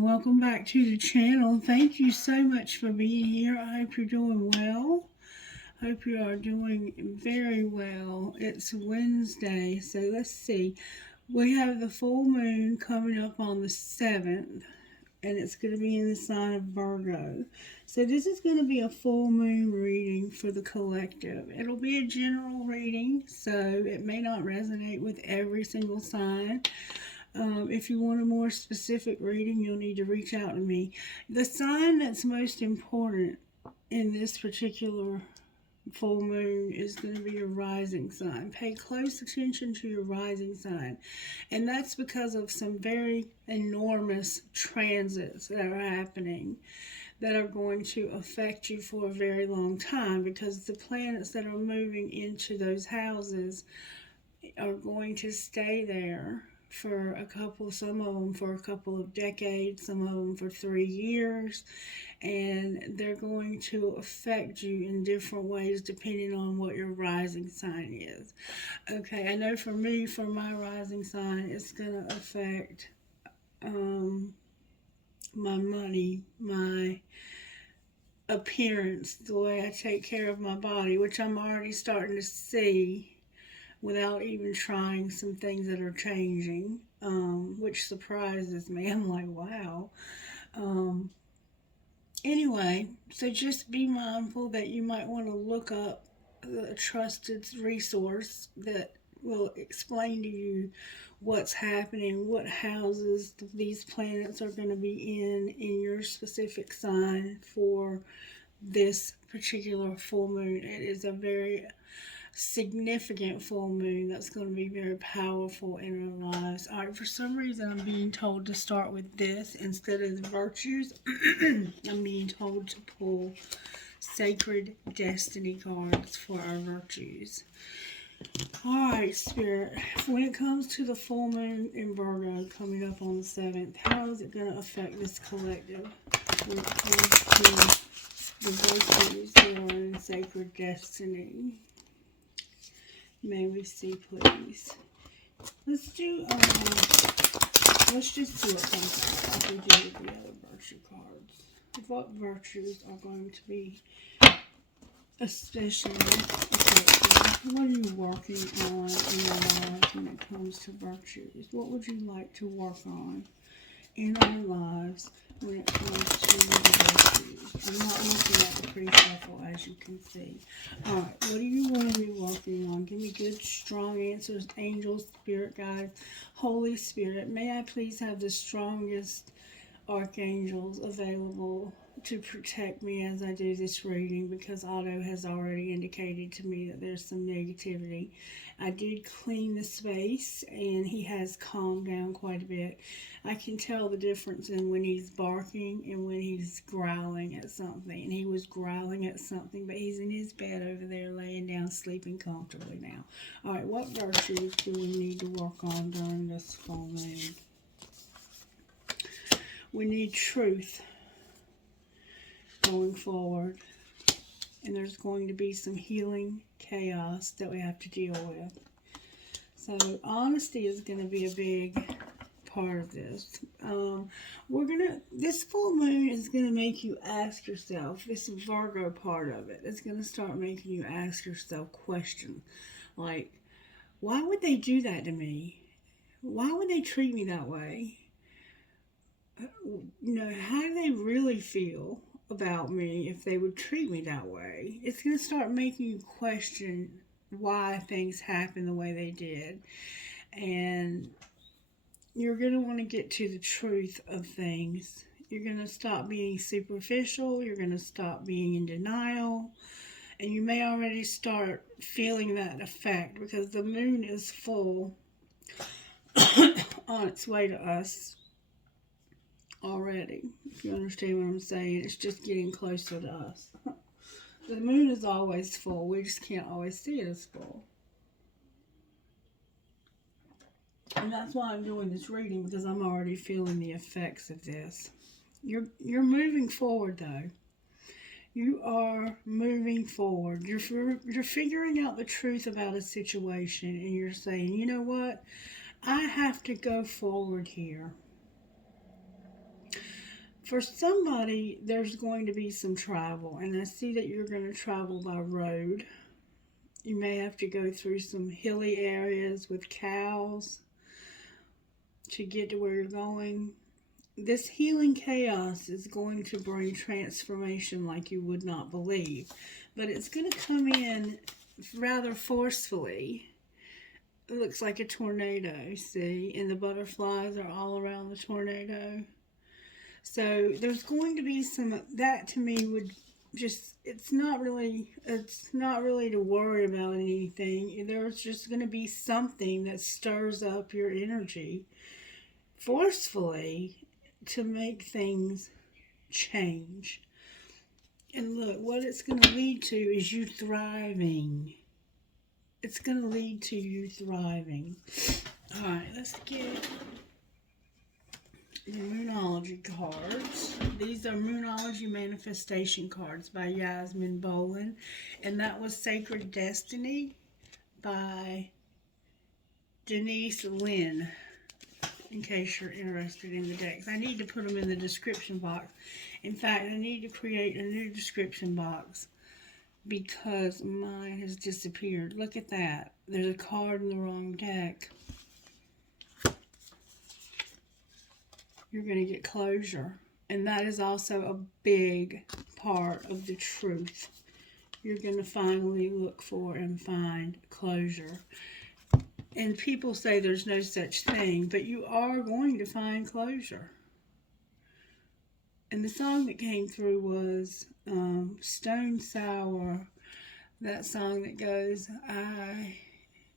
and welcome back to the channel. Thank you so much for being here. I hope you're doing well. Hope you are doing very well. It's Wednesday, so let's see. We have the full moon coming up on the 7th, and it's going to be in the sign of Virgo. So this is going to be a full moon reading for the collective. It'll be a general reading, so it may not resonate with every single sign. If you want a more specific reading, you'll need to reach out to me. The sign that's most important in this particular full moon is going to be your rising sign. Pay close attention to your rising sign. And that's because of some very enormous transits that are happening that are going to affect you for a very long time, because the planets that are moving into those houses are going to stay there for some of them for a couple of decades, some of them for 3 years, and they're going to affect you in different ways depending on what your rising sign is. Okay, I know for me, for my rising sign, it's going to affect my money, my appearance, the way I take care of my body, which I'm already starting to see without even trying some things that are changing, which surprises me. I'm like, wow. Anyway, so just be mindful that you might want to look up a trusted resource that will explain to you what's happening, what houses these planets are going to be in your specific sign for this particular full moon. It is a very significant full moon that's going to be very powerful in our lives. All right, for some reason I'm being told to start with this instead of the virtues. I'm being told to pull sacred destiny cards for our virtues. All right, Spirit, when it comes to the full moon in Virgo coming up on the 7th, how is it going to affect this collective when it comes to the virtues that are in sacred destiny? May we see, please. Let's just see what comes out like we do with the other virtue cards. What virtues are going to be especially effective? What are you working on in your life when it comes to virtues? What would you like to work on in our lives when it comes to the virtues? I'm not looking at the pre-shuffle, as you can see. Alright, what do you want to be working on? Give me good, strong answers. Angels, spirit guides, Holy Spirit. May I please have the strongest archangels available to protect me as I do this reading, because Otto has already indicated to me that there's some negativity. I did clean the space and he has calmed down quite a bit. I can tell the difference in when he's barking and when he's growling at something. And he was growling at something, but he's in his bed over there laying down sleeping comfortably now. Alright, what virtues do we need to work on during this full moon? We need truth going forward, and there's going to be some healing chaos that we have to deal with. So honesty is going to be a big part of this. This full moon is going to make you ask yourself, this Virgo part of it, it's going to start making you ask yourself questions like, why would they do that to me? Why would they treat me that way? How do they really feel about me if they would treat me that way? It's going to start making you question why things happen the way they did. And you're going to want to get to the truth of things. You're going to stop being superficial. You're going to stop being in denial. And you may already start feeling that effect, because the moon is full on its way to us already. If you understand what I'm saying, it's just getting closer to us. The moon is always full. We just can't always see it as full. And that's why I'm doing this reading, because I'm already feeling the effects of this. You're moving forward, though. You are moving forward. You're figuring out the truth about a situation, and you're saying, you know what? I have to go forward here. For somebody, there's going to be some travel, and I see that you're going to travel by road. You may have to go through some hilly areas with cows to get to where you're going. This healing chaos is going to bring transformation like you would not believe, but it's going to come in rather forcefully. It looks like a tornado, see, and the butterflies are all around the tornado. So there's going to be some, that to me would just, it's not really to worry about anything. There's just going to be something that stirs up your energy forcefully to make things change. And look, what it's going to lead to is you thriving. It's going to lead to you thriving. All right, let's get the Moonology cards. These are Moonology Manifestation cards by Yasmin Bolin. And that was Sacred Destiny by Denise Lynn, in case you're interested in the decks. I need to put them in the description box. In fact, I need to create a new description box because mine has disappeared. Look at that. There's a card in the wrong deck. You're going to get closure. And that is also a big part of the truth. You're going to finally look for and find closure. And people say there's no such thing, but you are going to find closure. And the song that came through was Stone Sour. That song that goes, I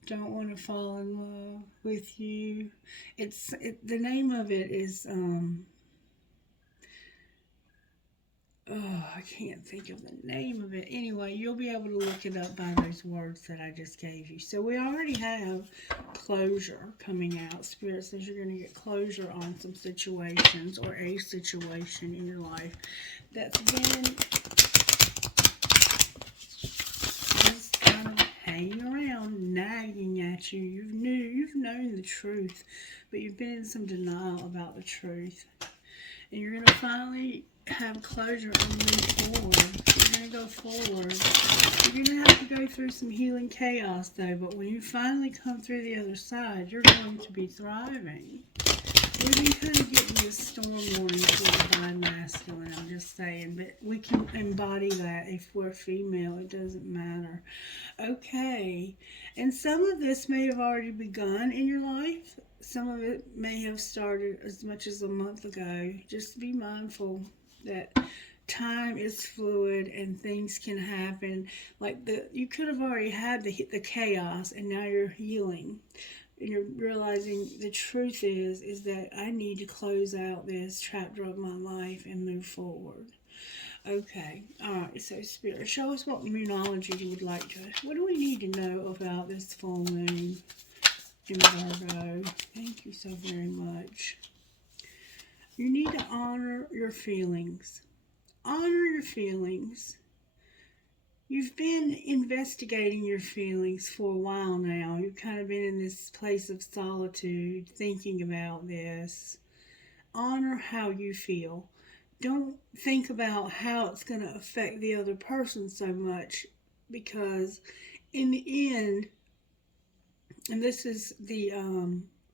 don't want to fall in love with you. The name of it is I can't think of the name of it. Anyway, you'll be able to look it up by those words that I just gave you. So we already have closure coming out. Spirit says you're going to get closure on some situations or a situation in your life that's been hanging around, nagging at you. You've known the truth, but you've been in some denial about the truth. And you're going to finally have closure and move forward. You're going to go forward. You're going to have to go through some healing chaos, though. But when you finally come through the other side, you're going to be thriving. We've been kind of getting this storm warning for divine masculine, I'm just saying. But we can embody that if we're female. It doesn't matter. Okay. And some of this may have already begun in your life. Some of it may have started as much as a month ago. Just be mindful that time is fluid and things can happen. Like you could have already had the chaos, and now you're healing. And you're realizing the truth is that I need to close out this chapter of my life and move forward. Okay, all right, so Spirit, show us what Moonology you would like to, what do we need to know about this full moon in Virgo? Thank you so very much. You need to honor your feelings. Honor your feelings. You've been investigating your feelings for a while now. You've kind of been in this place of solitude, thinking about this. Honor how you feel. Don't think about how it's going to affect the other person so much, because in the end, and this is the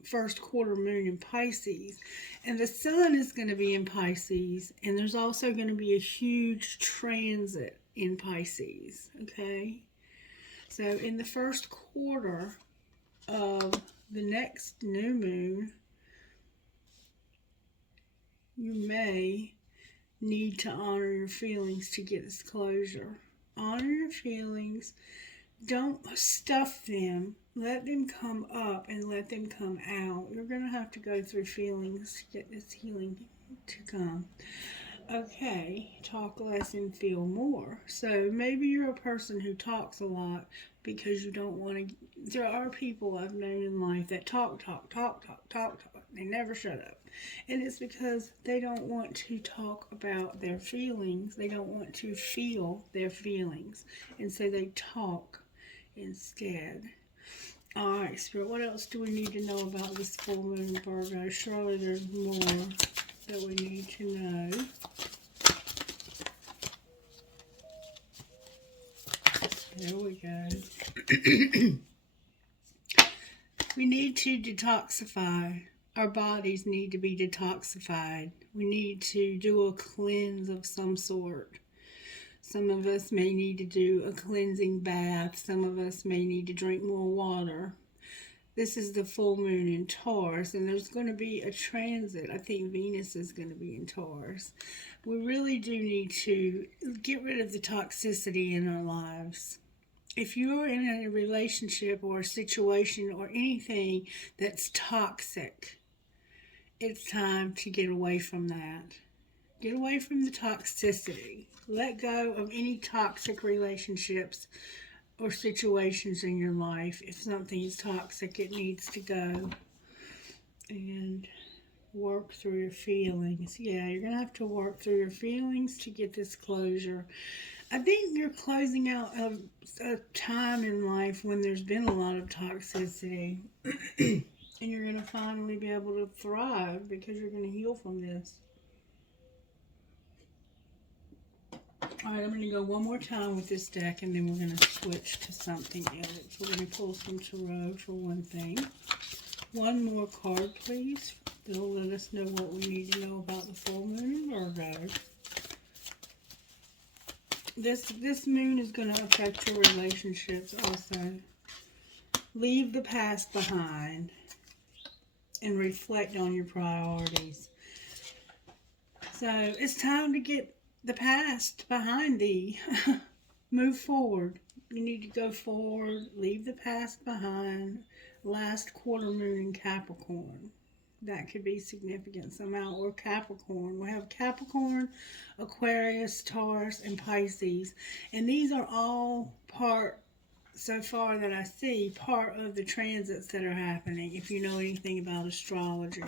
first quarter moon in Pisces, and the sun is going to be in Pisces, and there's also going to be a huge transit in Pisces, okay? So in the first quarter of the next new moon, you may need to honor your feelings to get this closure. Honor your feelings. Don't stuff them. Let them come up and let them come out. You're going to have to go through feelings to get this healing to come. Okay, talk less and feel more. So maybe you're a person who talks a lot because you don't want to. There are people I've known in life that talk. They never shut up. And it's because they don't want to talk about their feelings. They don't want to feel their feelings. And so they talk instead. All right, Spirit, what else do we need to know about this full moon in Virgo? Surely there's more that we need to know. There we go. We need to detoxify. Our bodies need to be detoxified. We need to do a cleanse of some sort. Some of us may need to do a cleansing bath. Some of us may need to drink more water. This is the full moon in Taurus, and there's going to be a transit. I think Venus is going to be in Taurus. We really do need to get rid of the toxicity in our lives. If you're in a relationship or a situation or anything that's toxic, it's time to get away from that. Get away from the toxicity. Let go of any toxic relationships or situations in your life. If something is toxic, it needs to go. And work through your feelings. Yeah, you're going to have to work through your feelings to get this closure. I think you're closing out a time in life when there's been a lot of toxicity. And you're going to finally be able to thrive because you're going to heal from this. Alright, I'm going to go one more time with this deck, and then we're going to switch to something else. We're going to pull some tarot for one thing. One more card, please. That'll let us know what we need to know about the full moon in Virgo. This moon is going to affect your relationships also. Leave the past behind and reflect on your priorities. So it's time to get the past behind thee. Move forward. You need to go forward. Leave the past behind. Last quarter moon in Capricorn. That could be significant somehow. Or Capricorn. We have Capricorn, Aquarius, Taurus, and Pisces. And these are all part, so far that I see, part of the transits that are happening, if you know anything about astrology.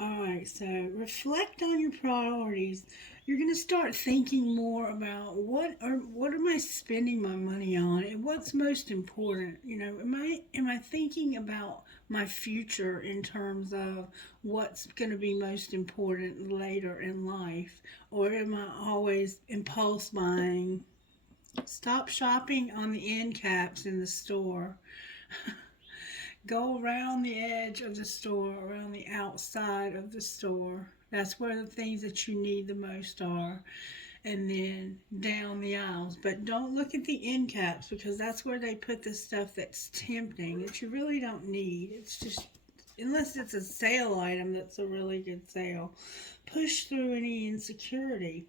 Alright, so reflect on your priorities. You're going to start thinking more about what am I spending my money on and what's most important. You know, am I thinking about my future in terms of what's going to be most important later in life, or am I always impulse buying? Stop shopping on the end caps in the store. Go around the edge of the store, around the outside of the store. That's where the things that you need the most are. And then down the aisles. But don't look at the end caps, because that's where they put the stuff that's tempting, that you really don't need. It's just, unless it's a sale item that's a really good sale. Push through any insecurity.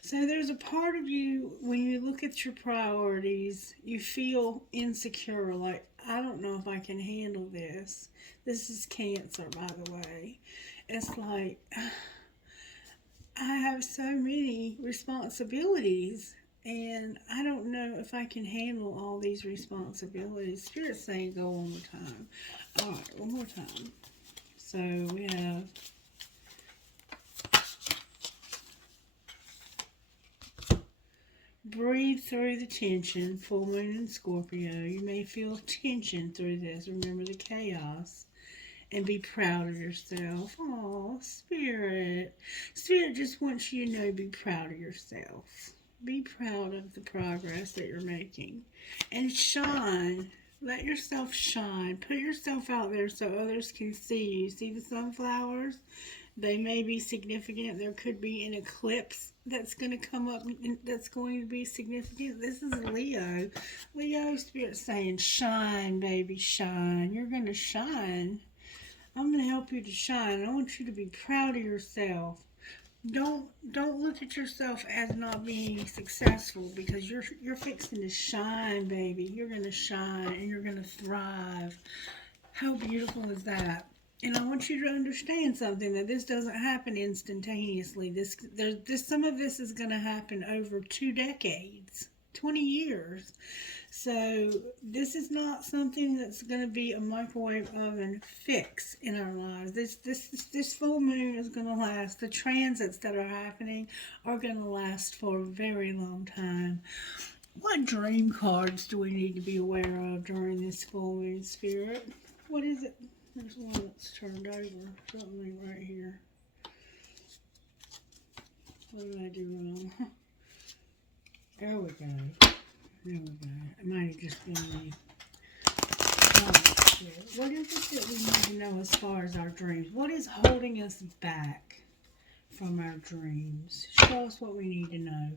So there's a part of you, when you look at your priorities, you feel insecure, like, I don't know if I can handle this. This is Cancer, by the way. It's like, I have so many responsibilities, and I don't know if I can handle all these responsibilities. Spirit's saying go one more time. All right, one more time. So we have breathe through the tension. Full moon in Scorpio. You may feel tension through this. Remember the chaos. And be proud of yourself. Oh, Spirit. Spirit just wants you to know, be proud of yourself. Be proud of the progress that you're making. And shine. Let yourself shine. Put yourself out there so others can see you. See the sunflowers? They may be significant. There could be an eclipse that's going to come up that's going to be significant. This is Leo. Leo, Spirit saying, shine, baby, shine. You're going to shine. I'm going to help you to shine. I want you to be proud of yourself. Don't look at yourself as not being successful, because you're fixing to shine, baby. You're going to shine and you're going to thrive. How beautiful is that? And I want you to understand something, that this doesn't happen instantaneously. Some of this is going to happen over 2 decades, 20 years. So this is not something that's going to be a microwave oven fix in our lives. This full moon is going to last. The transits that are happening are going to last for a very long time. What dream cards do we need to be aware of during this full moon, Spirit? What is it? There's one that's turned over. Something right here. What did I do wrong? There we go. There we go. It might have just been me. What is it that we need to know as far as our dreams? What is holding us back from our dreams? Show us what we need to know.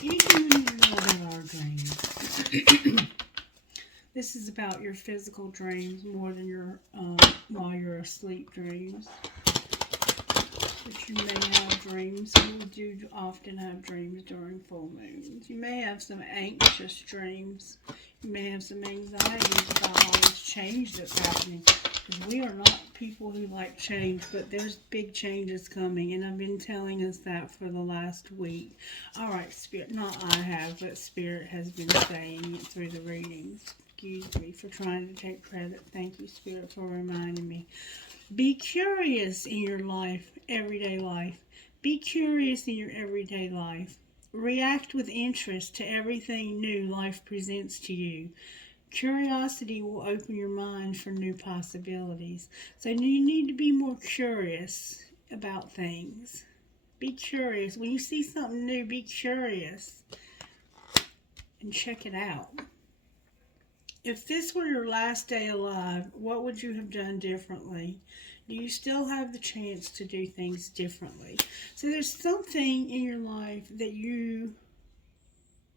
Anything we need to know about our dreams. This is about your physical dreams more than your while you're asleep dreams. But you may have dreams. We do often have dreams during full moons. You may have some anxious dreams. You may have some anxieties about all this change that's happening. Because we are not people who like change, but there's big changes coming. And I've been telling us that for the last week. All right, Spirit. Not I have, but Spirit has been saying it through the readings. Excuse me for trying to take credit. Thank you, Spirit, for reminding me. Be curious in your life, everyday life. Be curious in your everyday life. React with interest to everything new life presents to you. Curiosity will open your mind for new possibilities. So you need to be more curious about things. Be curious. When you see something new, be curious and check it out. If this were your last day alive, what would you have done differently? Do you still have the chance to do things differently? So there's something in your life that you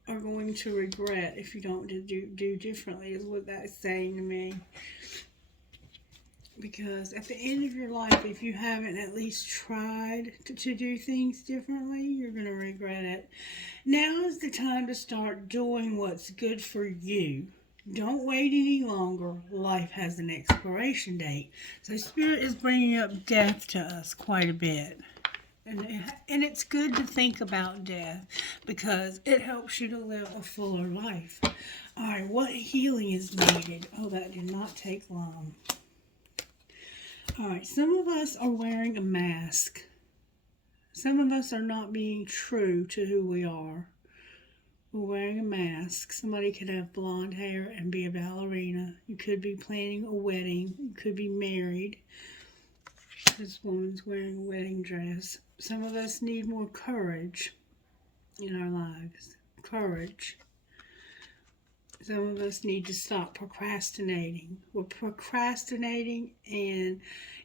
are going to regret if you don't do differently, is what that's saying to me. Because at the end of your life, if you haven't at least tried to do things differently, you're going to regret it. Now is the time to start doing what's good for you. Don't wait any longer. Life has an expiration date. So Spirit is bringing up death to us quite a bit. And it's good to think about death because it helps you to live a fuller life. All right, what healing is needed? Oh, that did not take long. All right, some of us are wearing a mask. Some of us are not being true to who we are. We're wearing a mask. Somebody could have blonde hair and be a ballerina. You could be planning a wedding. You could be married. This woman's wearing a wedding dress. Some of us need more courage in our lives. Courage. Some of us need to stop procrastinating. We're procrastinating, and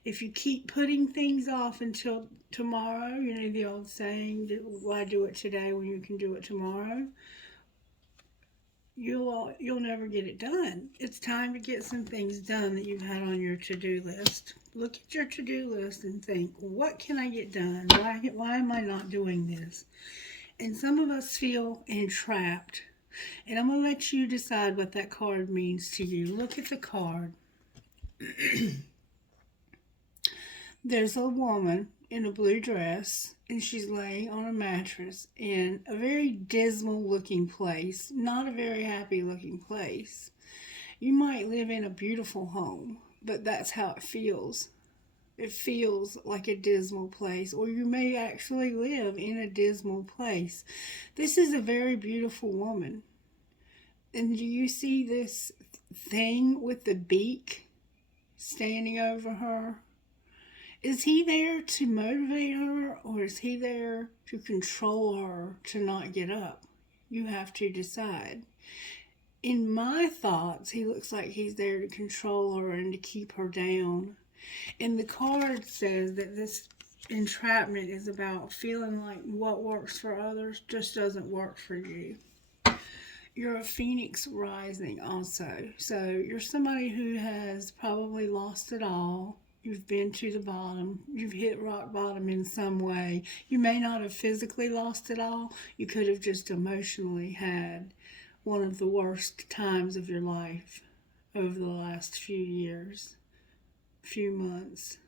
if you keep putting things off until tomorrow, you know the old saying, why do it today when you can do it tomorrow? You'll never get it done. It's time to get some things done that you've had on your to-do list. Look at your to-do list and think, what can I get done? Why am I not doing this? And some of us feel entrapped. And I'm going to let you decide what that card means to you. Look at the card. There's a woman in a blue dress, and she's laying on a mattress in a very dismal looking place, not a very happy looking place. You might live in a beautiful home, but that's how it feels. It feels like a dismal place, or you may actually live in a dismal place. This is a very beautiful woman. And do you see this thing with the beak standing over her? Is he there to motivate her, or is he there to control her to not get up? You have to decide. In my thoughts, he looks like he's there to control her and to keep her down. And the card says that this entrapment is about feeling like what works for others just doesn't work for you. You're a phoenix rising also. So you're somebody who has probably lost it all. You've been to the bottom. You've hit rock bottom in some way. You may not have physically lost it all. You could have just emotionally had one of the worst times of your life over the last few years, few months.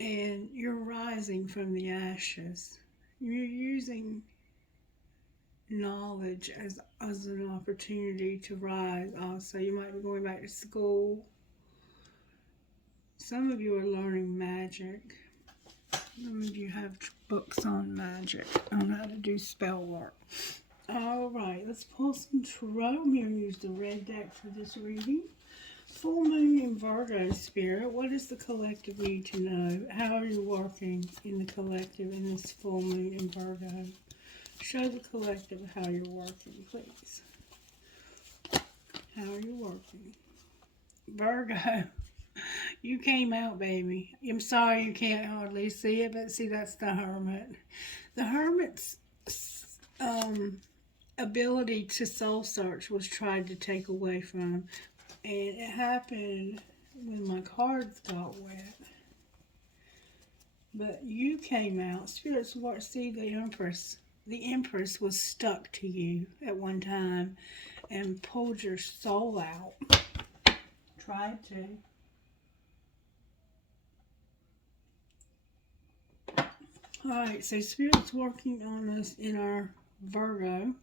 And you're rising from the ashes. You're using knowledge as an opportunity to rise also. You might be going back to school. Some of you are learning magic. Some of you have books on magic, on how to do spell work. All right, let's pull some tarot. I'm going to use the red deck for this reading. Full moon in Virgo, Spirit. What does the collective need to know? How are you working in the collective in this full moon in Virgo? Show the collective how you're working, please. How are you working? Virgo, you came out, baby. I'm sorry you can't hardly see it, but see, that's the Hermit. The Hermit's ability to soul search was tried to take away from him. And it happened when my cards got wet. But you came out. Spirits, see the Empress. The Empress was stuck to you at one time and pulled your soul out. Tried to. Alright, so Spirit's working on us in our Virgo,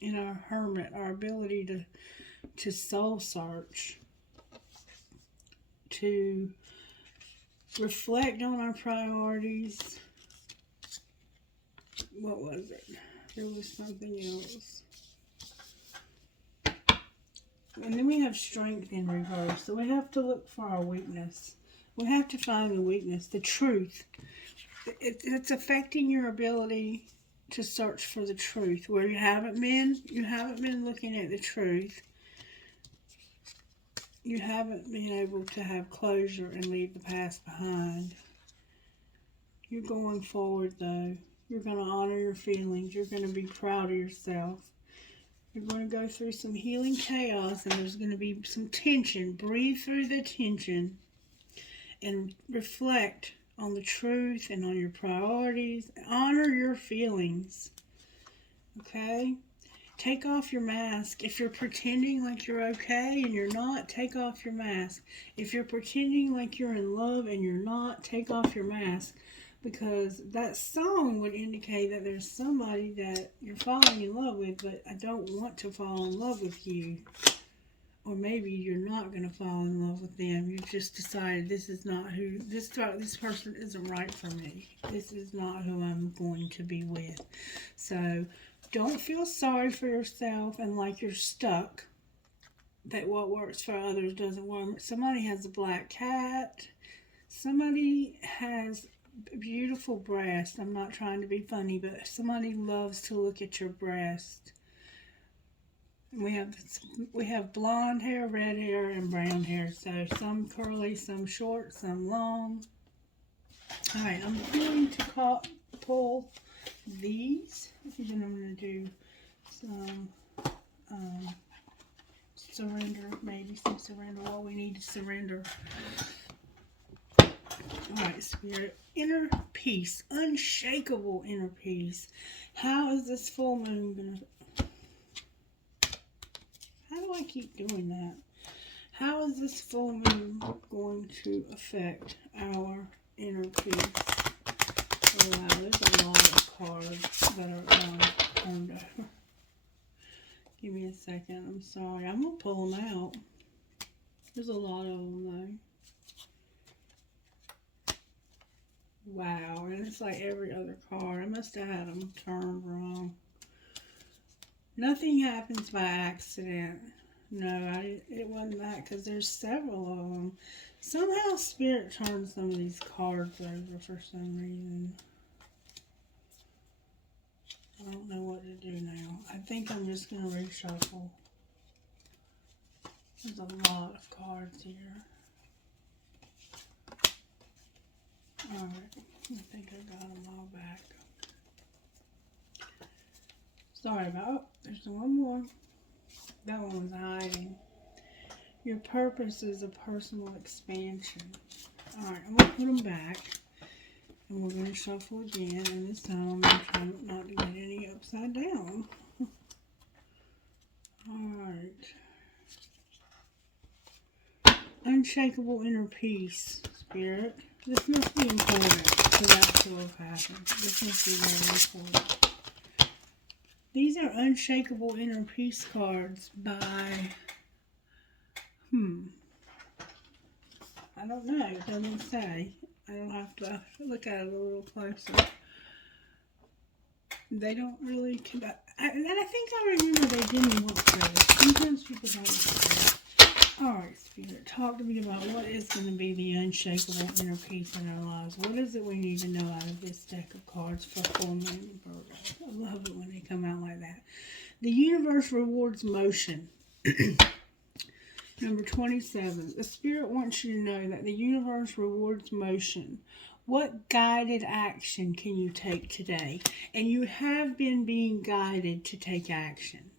in our Hermit, our ability to soul search, to reflect on our priorities. What was it? There was something else. And then we have strength in reverse. So we have to look for our weakness. We have to find the weakness, the truth. It's affecting your ability to search for the truth. Where you haven't been looking at the truth. You haven't been able to have closure and leave the past behind. You're going forward, though. You're going to honor your feelings. You're going to be proud of yourself. You're going to go through some healing chaos, and there's going to be some tension. Breathe through the tension and reflect on the truth and on your priorities. Honor your feelings. Okay? Take off your mask. If you're pretending like you're okay and you're not, take off your mask. If you're pretending like you're in love and you're not, take off your mask. Because that song would indicate that there's somebody that you're falling in love with, but I don't want to fall in love with you. Or maybe you're not going to fall in love with them. You've just decided this is not who, this person isn't right for me. This is not who I'm going to be with. So don't feel sorry for yourself and like you're stuck. That what works for others doesn't work. Somebody has a black cat. Somebody has beautiful breast. I'm not trying to be funny, but somebody loves to look at your breast. We have blonde hair, red hair, and brown hair. So some curly, some short, some long. All right, I'm going to pull these. And then I'm going to do some surrender, maybe some surrender. What we need to surrender. Alright, Spirit. Inner peace. Unshakable inner peace. How is this full moon going to... How do I keep doing that? How is this full moon going to affect our inner peace? Oh, wow. There's a lot of cards that are turned over. Give me a second. I'm sorry. I'm going to pull them out. There's a lot of them, though. Wow, and it's like every other card. I must have had them turned wrong. Nothing happens by accident. No, it wasn't that, because there's several of them. Somehow Spirit turned some of these cards over for some reason. I don't know what to do now. I think I'm just going to reshuffle. There's a lot of cards here. Alright, I think I got them all back. Sorry about, there's one more. That one was hiding. Your purpose is a personal expansion. Alright, I'm going to put them back. And we're going to shuffle again. And this time I'm going to try not to get any upside down. Alright. Unshakable inner peace, Spirit. This must be important for that to have happened. This must be very important. These are unshakable inner peace cards by, I don't know. It doesn't say. I don't have to look at it a little closer. They don't really connect. And I think I remember they didn't look good. Sometimes people don't look good. Alright, Spirit, talk to me about what is going to be the unshakable inner peace in our lives. What is it we need to know out of this deck of cards for full moon and Virgo? I love it when they come out like that. The universe rewards motion. Number 27. The Spirit wants you to know that the universe rewards motion. What guided action can you take today? And you have been being guided to take action.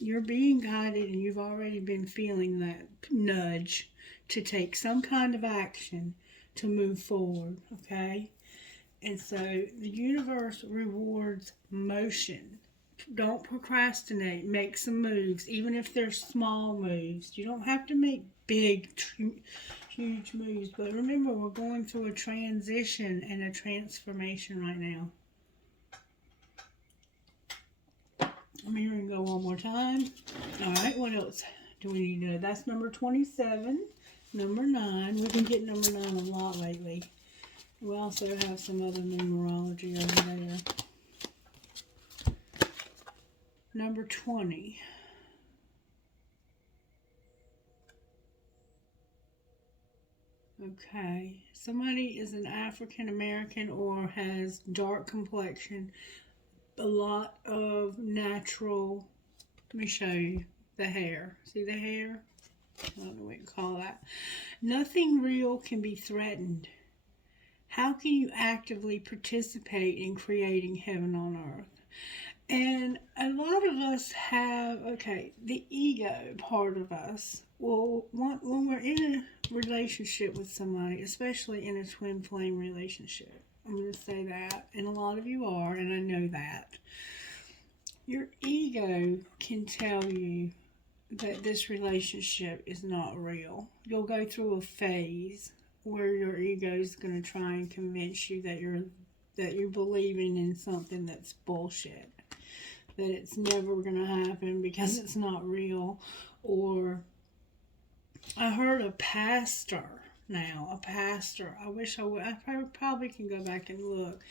You're being guided and you've already been feeling that nudge to take some kind of action to move forward, okay? And so the universe rewards motion. Don't procrastinate. Make some moves, even if they're small moves. You don't have to make big, huge moves. But remember, we're going through a transition and a transformation right now. I'm hearing go one more time. All right, what else do we need to know? That's number 27. Number 9. We've been getting number 9 a lot lately. We also have some other numerology over there. Number 20. Okay. Somebody is an African American or has dark complexion. A lot of natural, let me show you the hair. See the hair? I don't know what you call that. Nothing real can be threatened. How can you actively participate in creating heaven on earth? And a lot of us have, the ego part of us. Well, when we're in a relationship with somebody, especially in a twin flame relationship, I'm going to say that, and a lot of you are, and I know that. Your ego can tell you that this relationship is not real. You'll go through a phase where your ego is going to try and convince you that you're believing in something that's bullshit, that it's never going to happen because it's not real. Or I heard a pastor. I wish I would. I probably can go back and look.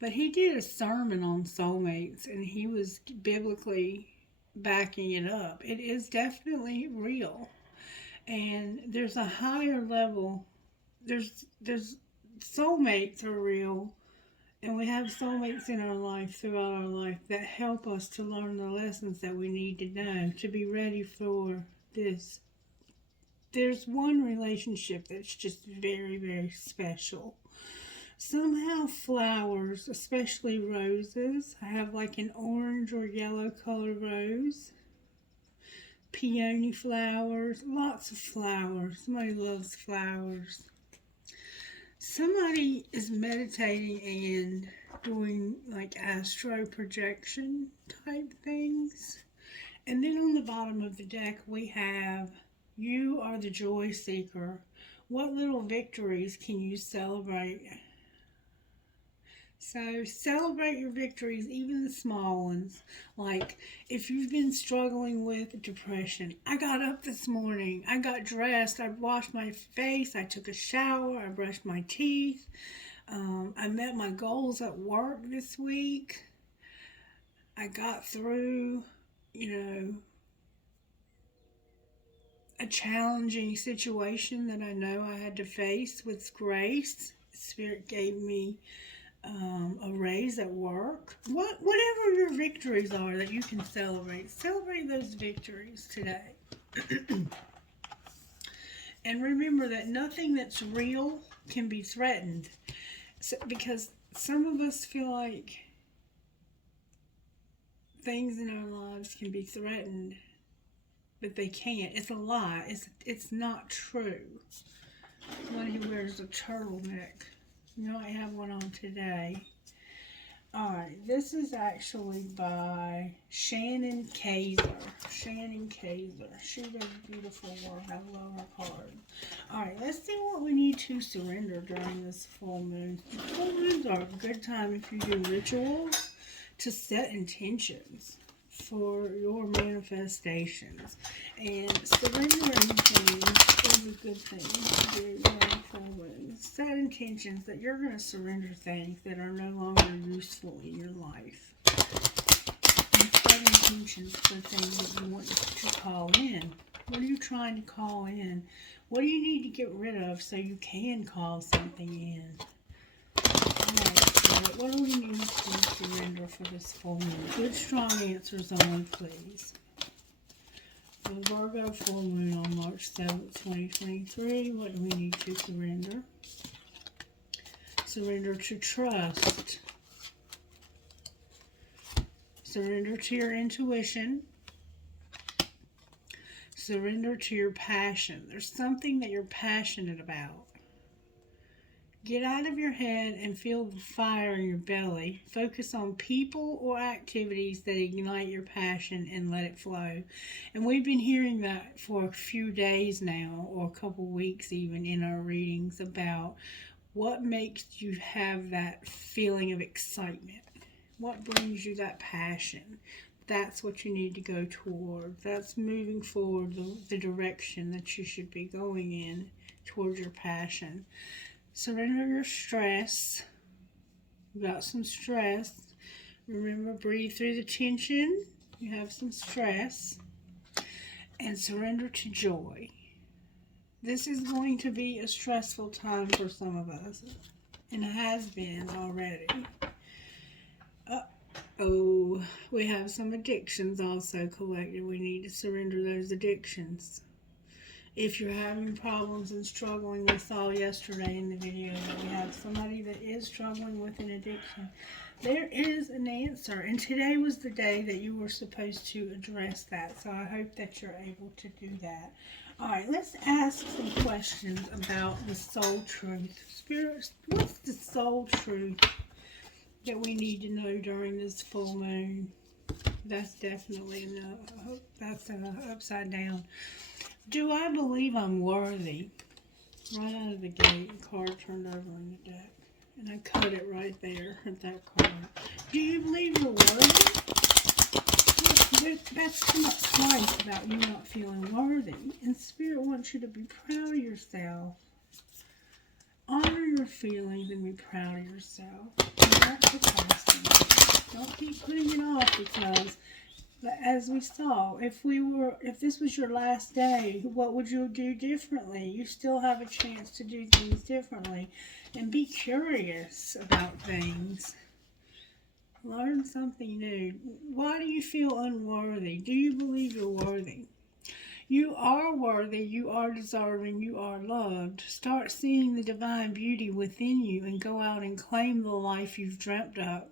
But he did a sermon on soulmates, and he was biblically backing it up. It is definitely real. And there's a higher level. There's soulmates are real. And we have soulmates in our life, throughout our life, that help us to learn the lessons that we need to know, to be ready for this. There's one relationship that's just very, very special. Somehow flowers, especially roses, I have like an orange or yellow color rose. Peony flowers, lots of flowers. Somebody loves flowers. Somebody is meditating and doing like astro projection type things. And then on the bottom of the deck we have, you are the joy seeker. What little victories can you celebrate? So celebrate your victories, even the small ones. Like if you've been struggling with depression, I got up this morning, I got dressed, I washed my face, I took a shower, I brushed my teeth, I met my goals at work this week. I got through, a challenging situation that I know I had to face with grace. Spirit gave me a raise at work. Whatever your victories are that you can celebrate those victories today. And remember that nothing that's real can be threatened. Because some of us feel like things in our lives can be threatened, but they can't. It's a lie. It's not true. Somebody who wears a turtleneck. I have one on today. Alright, this is actually by Shannon Kaiser. She does beautiful work. I love her card. Alright, let's see what we need to surrender during this full moon. Full moons are a good time if you do rituals to set intentions for your manifestations. And surrendering things is a good thing to do during full moon. Set intentions that you're going to surrender things that are no longer useful in your life. And set intentions for things that you want to call in. What are you trying to call in? What do you need to get rid of so you can call something in? Alright, Spirit, what do we need to surrender for this full moon? Good, strong answers only, please. The Virgo full moon on March 7th, 2023. What do we need to surrender? Surrender to trust. Surrender to your intuition. Surrender to your passion. There's something that you're passionate about. Get out of your head and feel the fire in your belly. Focus on people or activities that ignite your passion and let it flow. And we've been hearing that for a few days now, or a couple weeks even, in our readings about what makes you have that feeling of excitement. What brings you that passion? That's what you need to go toward. That's moving forward, the direction that you should be going in towards your passion. Surrender your stress. You got some stress. Remember, breathe through the tension. You have some stress. And surrender to joy. This is going to be a stressful time for some of us. And it has been already. Oh, we have some addictions also collected. We need to surrender those addictions. If you're having problems and struggling, we saw yesterday in the video that we have somebody that is struggling with an addiction. There is an answer, and today was the day that you were supposed to address that, so I hope that you're able to do that. All right, let's ask some questions about the soul truth. Spirit, what's the soul truth that we need to know during this full moon? That's definitely no. That's upside down. Do I believe I'm worthy? Right out of the gate, the card turned over in the deck, and I cut it right there at that card. Do you believe you're worthy? That's come up twice about you not feeling worthy, and Spirit wants you to be proud of yourself. Honor your feelings and be proud of yourself. Don't keep putting it off, because as we saw, if this was your last day, what would you do differently? You still have a chance to do things differently, and be curious about things. Learn something new. Why do you feel unworthy? Do you believe you're worthy? You are worthy, you are deserving, you are loved. Start seeing the divine beauty within you and go out and claim the life you've dreamt up.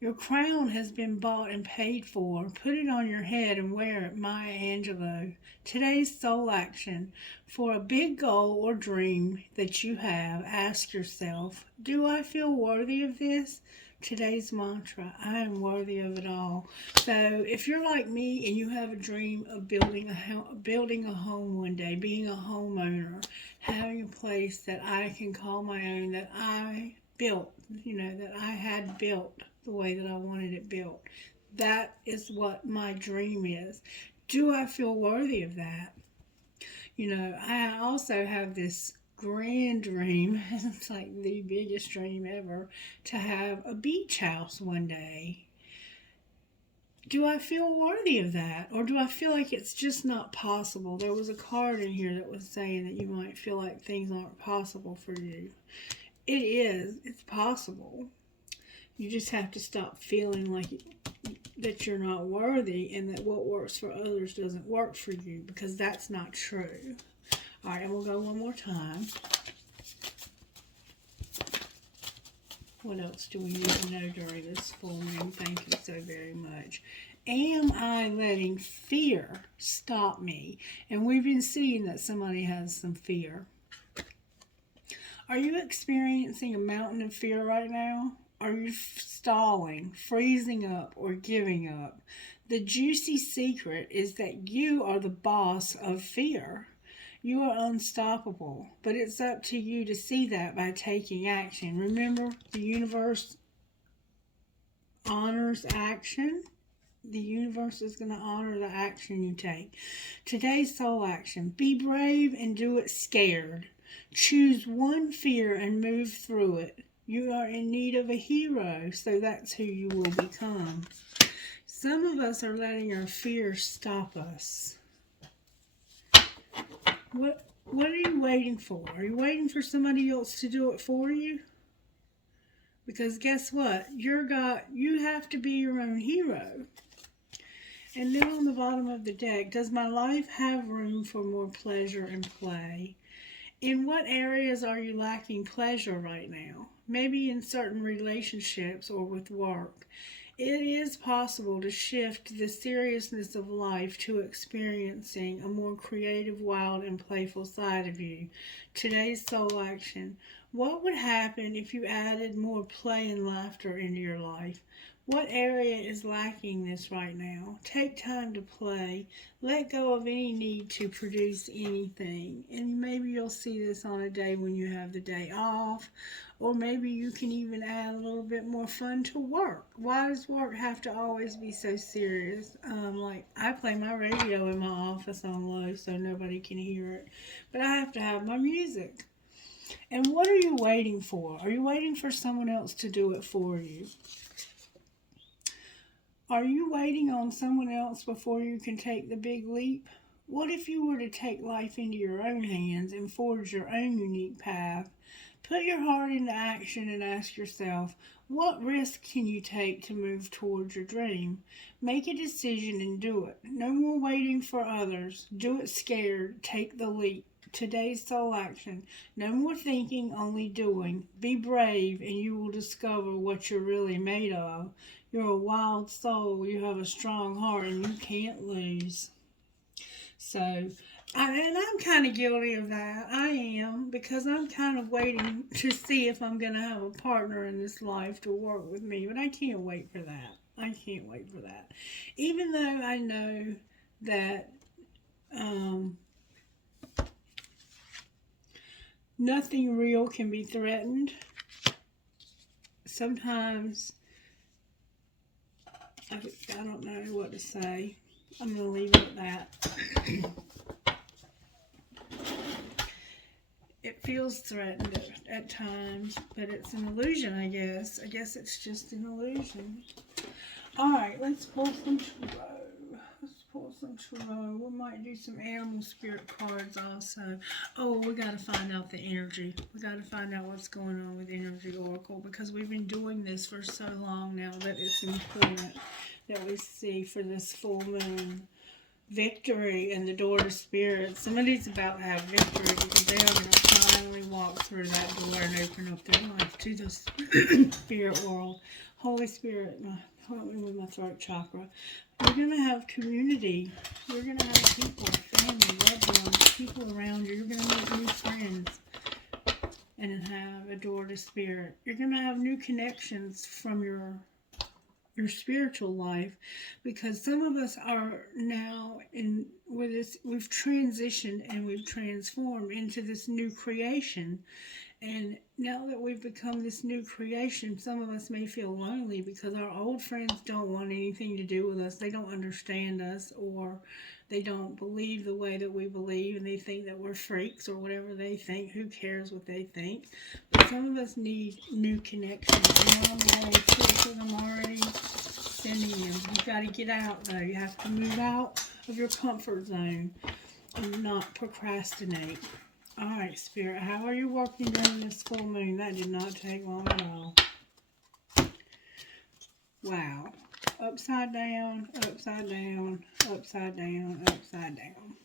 Your crown has been bought and paid for. Put it on your head and wear it, Maya Angelou. Today's soul action. For a big goal or dream that you have, ask yourself, do I feel worthy of this? Today's mantra, I am worthy of it all. So if you're like me and you have a dream of building a home one day, being a homeowner, having a place that I can call my own, that I built, that I had built the way that I wanted it built. That is what my dream is. Do I feel worthy of that? I also have this grand dream. It's like the biggest dream ever, to have a beach house one day. Do I feel worthy of that? Or do I feel like it's just not possible? There was a card in here that was saying that you might feel like things aren't possible for you. It is. It's possible. You just have to stop feeling like that you're not worthy and that what works for others doesn't work for you, because that's not true. All right, and we'll go one more time. What else do we need to know during this full moon? Thank you so very much. Am I letting fear stop me? And we've been seeing that somebody has some fear. Are you experiencing a mountain of fear right now? Are you stalling, freezing up, or giving up? The juicy secret is that you are the boss of fear. You are unstoppable, but it's up to you to see that by taking action. Remember, the universe honors action. The universe is going to honor the action you take. Today's soul action. Be brave and do it scared. Choose one fear and move through it. You are in need of a hero, so that's who you will become. Some of us are letting our fears stop us. What are you waiting for? Are you waiting for somebody else to do it for you? Because guess what? You have to be your own hero. And then on the bottom of the deck, does my life have room for more pleasure and play? In what areas are you lacking pleasure right now? Maybe in certain relationships or with work. It is possible to shift the seriousness of life to experiencing a more creative, wild, and playful side of you. Today's soul action. What would happen if you added more play and laughter into your life? What area is lacking this right now? Take time to play. Let go of any need to produce anything. And maybe you'll see this on a day when you have the day off. Or maybe you can even add a little bit more fun to work. Why does work have to always be so serious? Like I play my radio in my office on low so nobody can hear it. But I have to have my music. And what are you waiting for? Are you waiting for someone else to do it for you? Are you waiting on someone else before you can take the big leap? What if you were to take life into your own hands and forge your own unique path? Put your heart into action and ask yourself, what risk can you take to move towards your dream? Make a decision and do it. No more waiting for others. Do it scared. Take the leap. Today's soul action. No more thinking, only doing. Be brave and you will discover what you're really made of. You're a wild soul. You have a strong heart and you can't lose. And I'm kind of guilty of that. I am, because I'm kind of waiting to see if I'm going to have a partner in this life to work with me. But I can't wait for that. I can't wait for that. Even though I know that nothing real can be threatened, sometimes I don't know what to say. I'm going to leave it at that. It feels threatened at times, but it's an illusion, I guess. I guess it's just an illusion. Alright, let's pull some tarot. We might do some animal spirit cards also. Oh, we got to find out the energy. We got to find out what's going on with Energy Oracle, because we've been doing this for so long now that it's important that we see for this full moon. Victory and the door to spirit. Somebody's about to have victory because they are going to finally walk through that door and open up their life to the spirit world. Holy Spirit, help me with my throat chakra. You're going to have community. You're going to have people, family, loved ones, people around you. You're going to make new friends and have a door to spirit. You're going to have new connections from your spiritual life, because some of us are now we've transitioned and we've transformed into this new creation. And now that we've become this new creation, some of us may feel lonely because our old friends don't want anything to do with us. They don't understand us, or they don't believe the way that we believe, and they think that we're freaks or whatever they think. Who cares what they think? But some of us need new connections. And I'm already sending you. You've got to get out, though. You have to move out of your comfort zone and not procrastinate. Alright, Spirit, how are you working during this full moon? That did not take long at all. Wow. Upside down, upside down, upside down, upside down.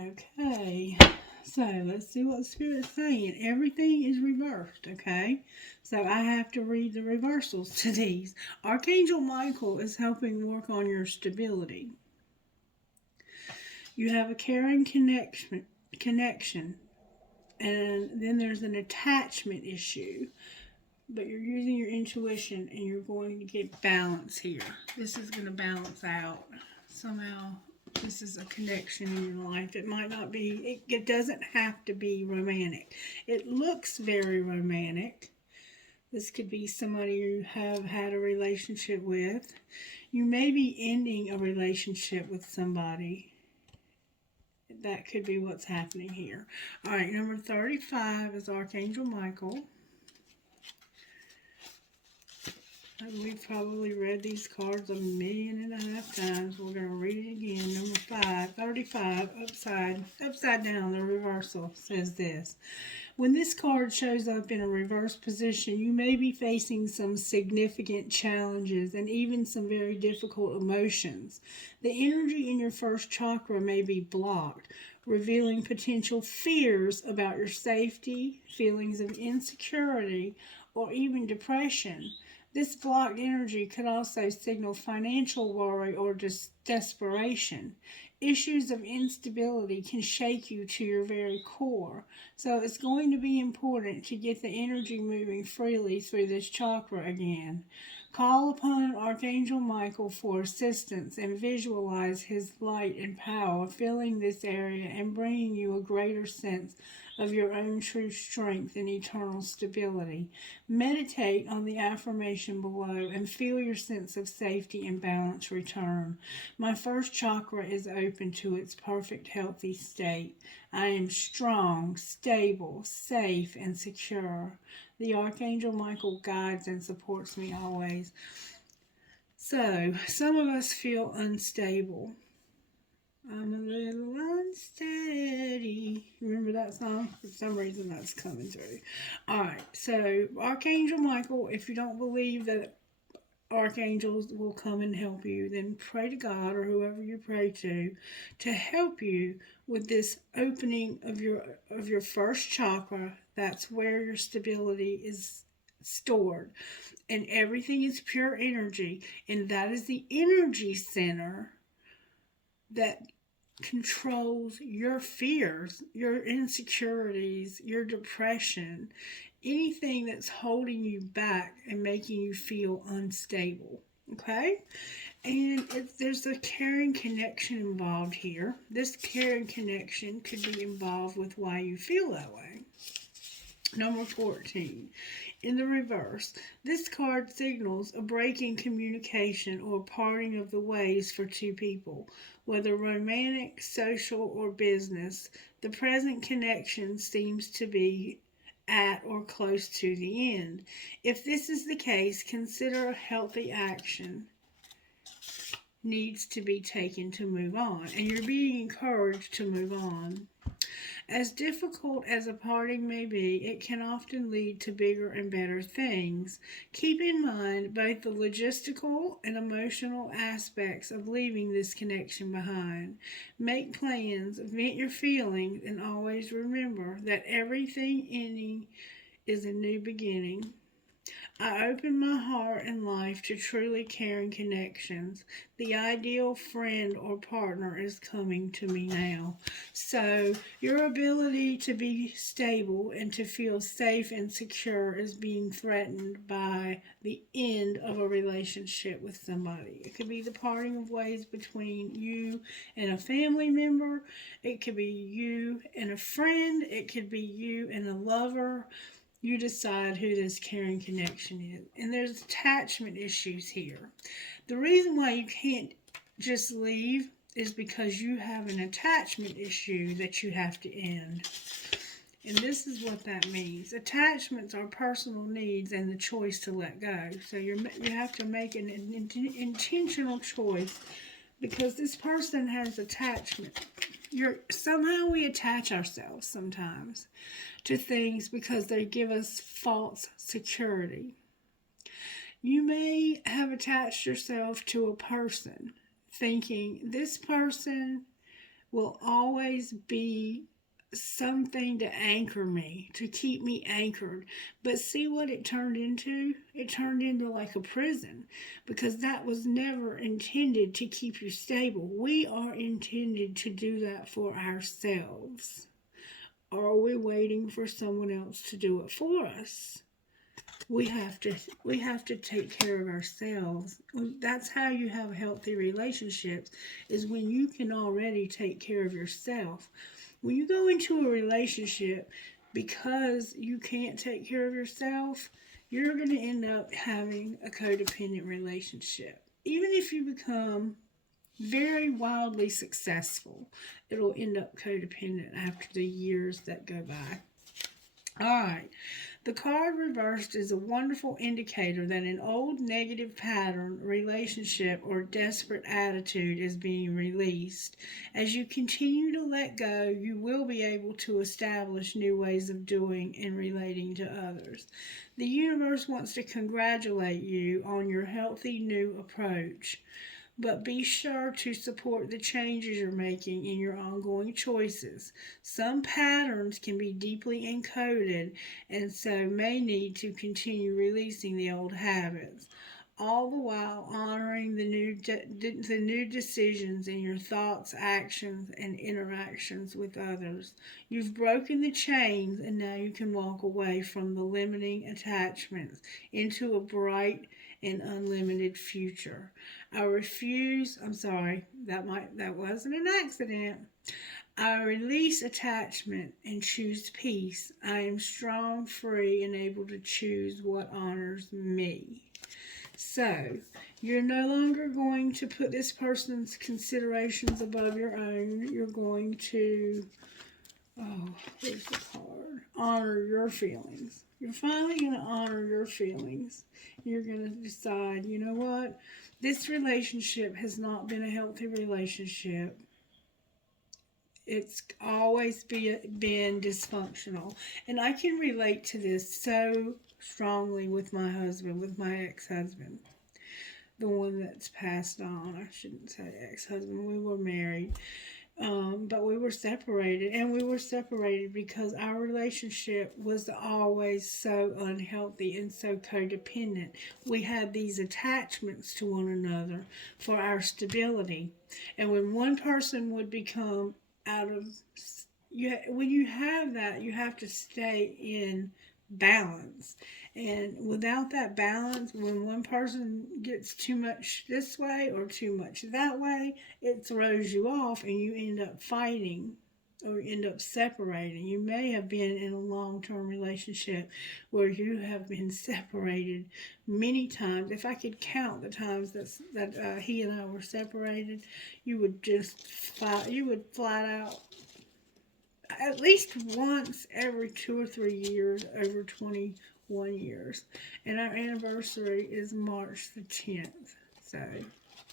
Okay. So, let's see what Spirit's saying. Everything is reversed, okay? So, I have to read the reversals to these. Archangel Michael is helping work on your stability. You have a caring connection, and then there's an attachment issue. But you're using your intuition, and you're going to get balance here. This is going to balance out. Somehow, this is a connection in your life. It might not be, it doesn't have to be romantic. It looks very romantic. This could be somebody you have had a relationship with. You may be ending a relationship with somebody. That could be what's happening here. All right, number 35 is Archangel Michael. We've probably read these cards 1.5 million times. We're going to read it again. Number 35, upside down, the reversal says this. When this card shows up in a reverse position, you may be facing some significant challenges and even some very difficult emotions. The energy in your first chakra may be blocked, revealing potential fears about your safety, feelings of insecurity, or even depression. This blocked energy could also signal financial worry or desperation. Issues of instability can shake you to your very core. So it's going to be important to get the energy moving freely through this chakra again. Call upon Archangel Michael for assistance and visualize his light and power filling this area and bringing you a greater sense of your own true strength and eternal stability. Meditate on the affirmation below and feel your sense of safety and balance return. My first chakra is open to its perfect healthy state. I am strong, stable, safe, and secure. The Archangel Michael guides and supports me always. So, some of us feel unstable. I'm a little unsteady. Remember that song? For some reason that's coming through. Alright, so Archangel Michael, if you don't believe that archangels will come and help you, then pray to God or whoever you pray to help you with this opening of your first chakra. That's where your stability is stored. And everything is pure energy. And that is the energy center that controls your fears, your insecurities, your depression, anything that's holding you back and making you feel unstable. Okay? And there's a caring connection involved here. This caring connection could be involved with why you feel that way. Number 14. In the reverse, this card signals a break in communication or parting of the ways for two people, whether romantic, social, or business. The present connection seems to be at or close to the end. If this is the case, consider a healthy action needs to be taken to move on, and you're being encouraged to move on. As difficult as a parting may be, it can often lead to bigger and better things. Keep in mind both the logistical and emotional aspects of leaving this connection behind. Make plans, vent your feelings, and always remember that everything ending is a new beginning. I open my heart and life to truly caring connections. The ideal friend or partner is coming to me now. So, your ability to be stable and to feel safe and secure is being threatened by the end of a relationship with somebody. It could be the parting of ways between you and a family member. It could be you and a friend. It could be you and a lover. You decide who this caring connection is. And there's attachment issues here. The reason why you can't just leave is because you have an attachment issue that you have to end. And this is what that means. Attachments are personal needs and the choice to let go. So you have to make an intentional choice because this person has attachment. Somehow we attach ourselves sometimes to things because they give us false security. You may have attached yourself to a person thinking this person will always be something to anchor me, to keep me anchored. But see what it turned into? It turned into like a prison because that was never intended to keep you stable. We are intended to do that for ourselves. Or are we waiting for someone else to do it for us? We have to take care of ourselves. That's how you have healthy relationships, is when you can already take care of yourself. When you go into a relationship because you can't take care of yourself, you're going to end up having a codependent relationship. Even if you become very wildly successful, it'll end up codependent after the years that go by. All right. The card reversed is a wonderful indicator that an old negative pattern, relationship, or desperate attitude is being released. As you continue to let go, you will be able to establish new ways of doing and relating to others. The universe wants to congratulate you on your healthy new approach. But be sure to support the changes you're making in your ongoing choices. Some patterns can be deeply encoded and so may need to continue releasing the old habits, all the while honoring the new decisions in your thoughts, actions, and interactions with others. You've broken the chains and now you can walk away from the limiting attachments into a bright and unlimited future. That wasn't an accident. I release attachment and choose peace. I am strong, free, and able to choose what honors me. So, you're no longer going to put this person's considerations above your own. You're going to, here's the card, honor your feelings. You're finally going to honor your feelings. You're going to decide, you know what? This relationship has not been a healthy relationship. It's always been dysfunctional. And I can relate to this so strongly with my husband, with my ex-husband. The one that's passed on. I shouldn't say ex-husband. We were married. But we were separated, and we were separated because our relationship was always so unhealthy and so codependent. We had these attachments to one another for our stability. And when one person would become when you have that, you have to stay in balance. And without that balance, when one person gets too much this way or too much that way, it throws you off and you end up fighting or end up separating. You may have been in a long-term relationship where you have been separated many times. If I could count the times that he and I were separated, you would flat out at least once every 2 or 3 years over 21 years. And our anniversary is March the 10th. So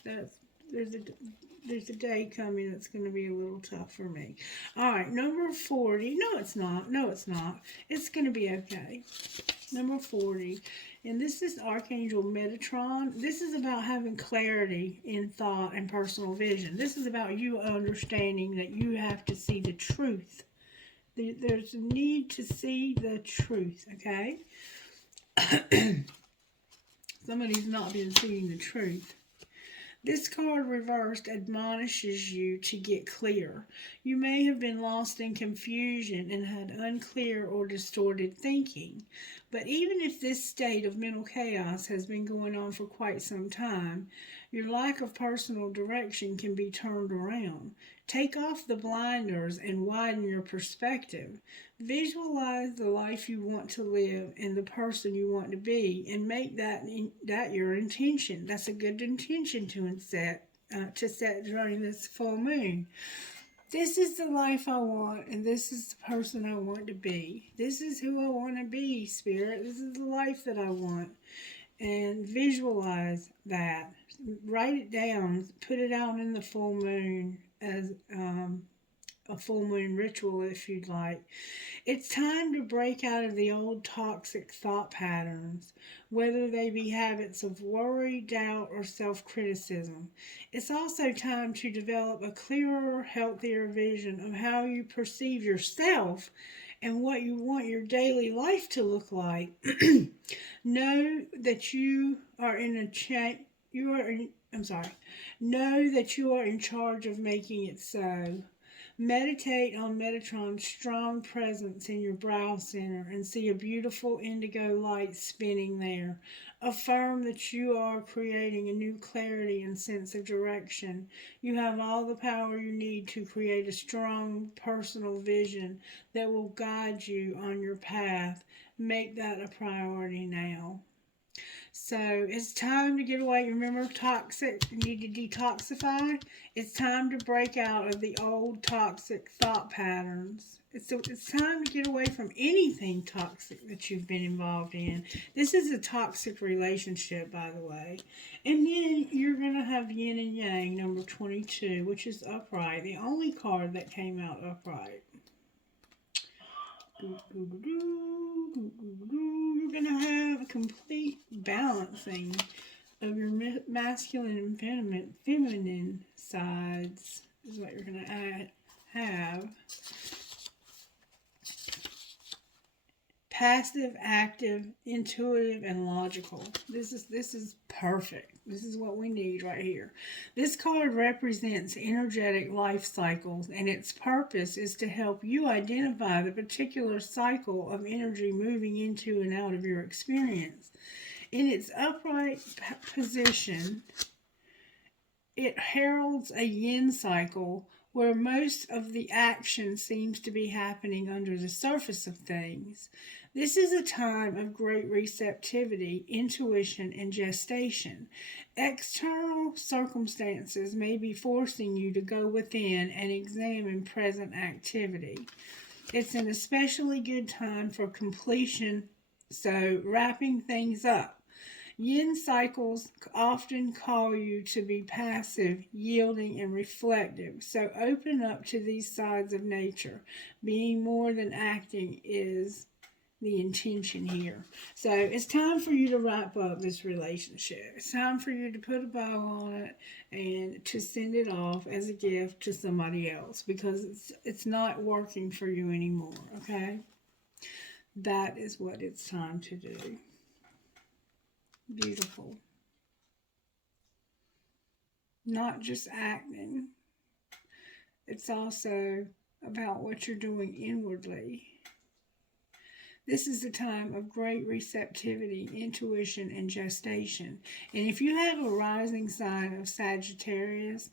there's a day coming that's going to be a little tough for me. All right, number 40. No, it's not. No, it's not. It's going to be okay. Number 40. And this is Archangel Metatron. This is about having clarity in thought and personal vision. This is about you understanding that you have to see the truth. There's a need to see the truth, okay? Somebody's not been seeing the truth. This card reversed admonishes you to get clear. You may have been lost in confusion and had unclear or distorted thinking. But even if this state of mental chaos has been going on for quite some time, your lack of personal direction can be turned around. Take off the blinders and widen your perspective. Visualize the life you want to live and the person you want to be, and make that your intention. That's a good intention to set during this full moon. This is the life I want, and this is the person I want to be. This is who I want to be, Spirit. This is the life that I want. And visualize that. Write it down. Put it out in the full moon as a full moon ritual if you'd like. It's time to break out of the old toxic thought patterns, whether they be habits of worry, doubt, or self-criticism. It's also time to develop a clearer, healthier vision of how you perceive yourself and what you want your daily life to look like. Know that you are Know that you are in charge of making it so. Meditate on Metatron's strong presence in your brow center and see a beautiful indigo light spinning there. Affirm that you are creating a new clarity and sense of direction. You have all the power you need to create a strong personal vision that will guide you on your path. Make that a priority now. So it's time to get away. Remember, toxic, you need to detoxify. It's time to break out of the old toxic thought patterns. It's time to get away from anything toxic that you've been involved in. This is a toxic relationship, by the way. And then you're going to have yin and yang, number 22, which is upright. The only card that came out upright. You're going to have a complete balancing of your masculine and feminine sides is what you're going to have. Passive, active, intuitive, and logical. This is perfect. This is what we need right here. This card represents energetic life cycles, and its purpose is to help you identify the particular cycle of energy moving into and out of your experience. In its upright position, it heralds a yin cycle where most of the action seems to be happening under the surface of things. This is a time of great receptivity, intuition, and gestation. External circumstances may be forcing you to go within and examine present activity. It's an especially good time for completion, so wrapping things up. Yin cycles often call you to be passive, yielding, and reflective. So open up to these sides of nature. Being more than acting is the intention here. So it's time for you to wrap up this relationship. It's time for you to put a bow on it and to send it off as a gift to somebody else, because it's not working for you anymore, okay? That is what it's time to do. Beautiful. Not just acting. It's also about what you're doing inwardly. This is a time of great receptivity, intuition, and gestation. And if you have a rising sign of Sagittarius,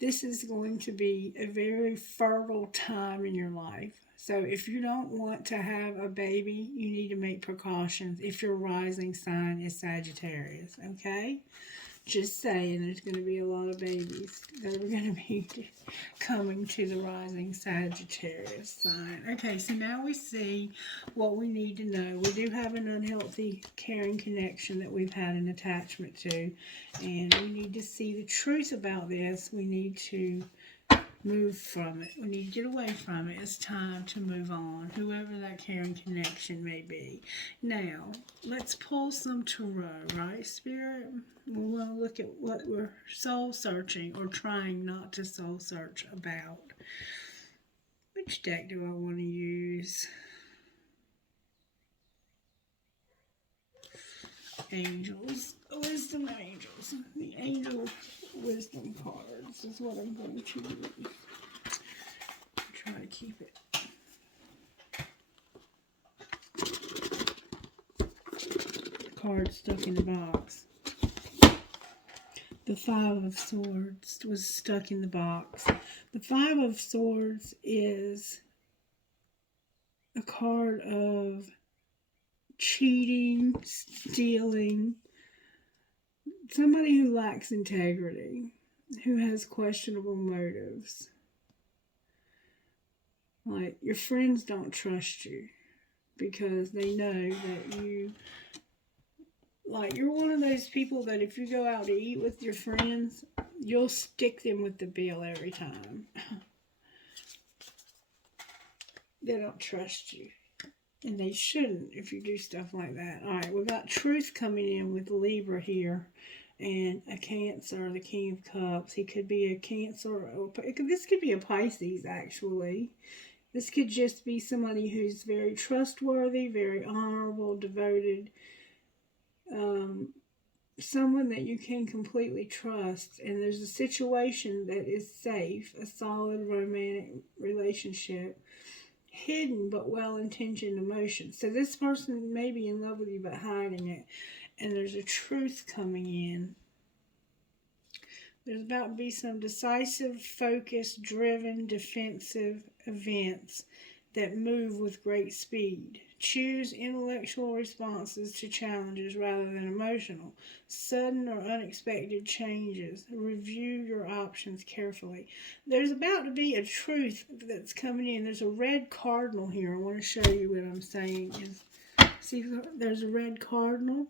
this is going to be a very fertile time in your life. So if you don't want to have a baby, you need to make precautions if your rising sign is Sagittarius, okay? Just saying, there's going to be a lot of babies that are going to be coming to the rising Sagittarius sign. Okay, so now we see what we need to know. We do have an unhealthy, caring connection that we've had an attachment to, and we need to see the truth about this. We need to move from it. We need to get away from it. It's time to move on, whoever that caring connection may be. Now, let's pull some tarot, right, Spirit? We want to look at what we're soul searching or trying not to soul search about. Which deck do I want to use? Angels. Wisdom angels. The angel wisdom cards is what I'm going to use. Try to keep it. Card stuck in the box. The Five of Swords was stuck in the box. The Five of Swords is a card of cheating, stealing, somebody who lacks integrity, who has questionable motives. Like, your friends don't trust you because they know that you, like, you're one of those people that if you go out to eat with your friends, you'll stick them with the bill every time. They don't trust you. And they shouldn't if you do stuff like that. All right, we've got truth coming in with Libra here. And a Cancer, the King of Cups. He could be a Cancer. Or this could be a Pisces, actually. This could just be somebody who's very trustworthy, very honorable, devoted. Someone that you can completely trust. And there's a situation that is safe. A solid romantic relationship. Hidden but well-intentioned emotions. So this person may be in love with you but hiding it. And there's a truth coming in. There's about to be some decisive, focused, driven, defensive events that move with great speed Choose intellectual responses to challenges rather than emotional. Sudden or unexpected changes. Review your options carefully. There's about to be a truth that's coming in. There's a red cardinal here. I want to show you what I'm saying. See, there's a red cardinal.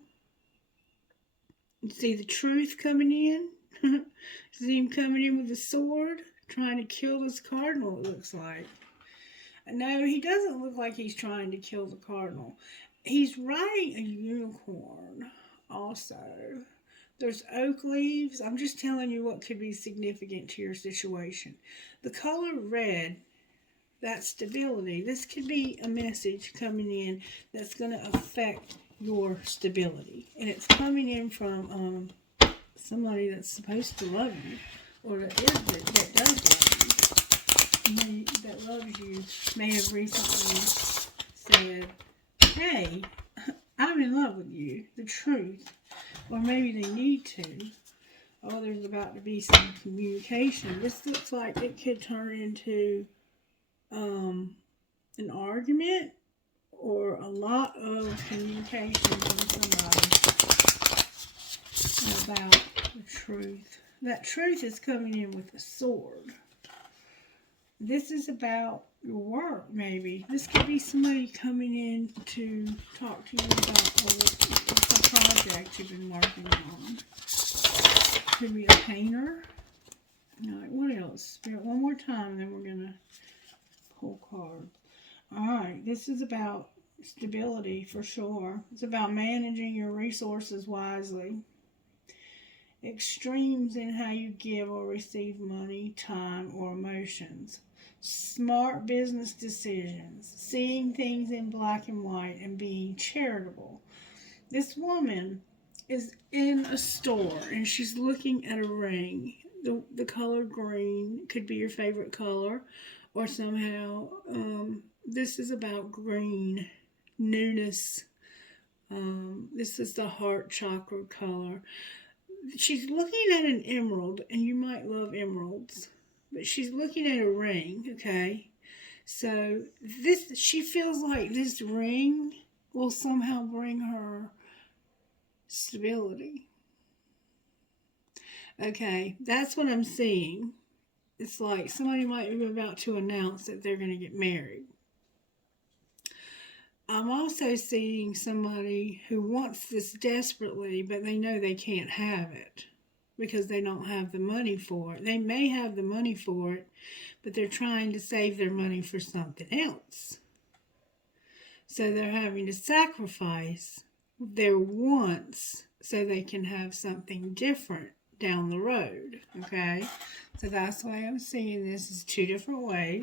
You see the truth coming in? See him coming in with a sword, trying to kill this cardinal, it looks like. No, he doesn't look like he's trying to kill the cardinal. He's riding a unicorn also. There's oak leaves. I'm just telling you what could be significant to your situation. The color red, that's stability. This could be a message coming in that's going to affect your stability. And it's coming in from somebody that's supposed to love you, or that does love you. That loves you may have recently said, hey, I'm in love with you, the truth. Or maybe they need to. Oh, there's about to be some communication. This looks like it could turn into an argument or a lot of communication from somebody about the truth. That truth is coming in with a sword. This is about your work, maybe. This could be somebody coming in to talk to you about a project you've been working on. Could be a painter. All right, what else? Spirit, one more time, then we're going to pull cards. All right, this is about stability for sure. It's about managing your resources wisely. Extremes in how you give or receive money, time, or emotions. Smart business decisions. Seeing things in black and white and being charitable. This woman is in a store and she's looking at a ring. The color green could be your favorite color, or somehow this is about green, newness. This is the heart chakra color. She's looking at an emerald, and you might love emeralds, but she's looking at a ring, okay? So she feels like this ring will somehow bring her stability. Okay, that's what I'm seeing. It's like somebody might be about to announce that they're going to get married. I'm also seeing somebody who wants this desperately, but they know they can't have it because they don't have the money for it. They may have the money for it, but they're trying to save their money for something else. So they're having to sacrifice their wants so they can have something different down the road, okay? So that's why I'm seeing this as two different ways.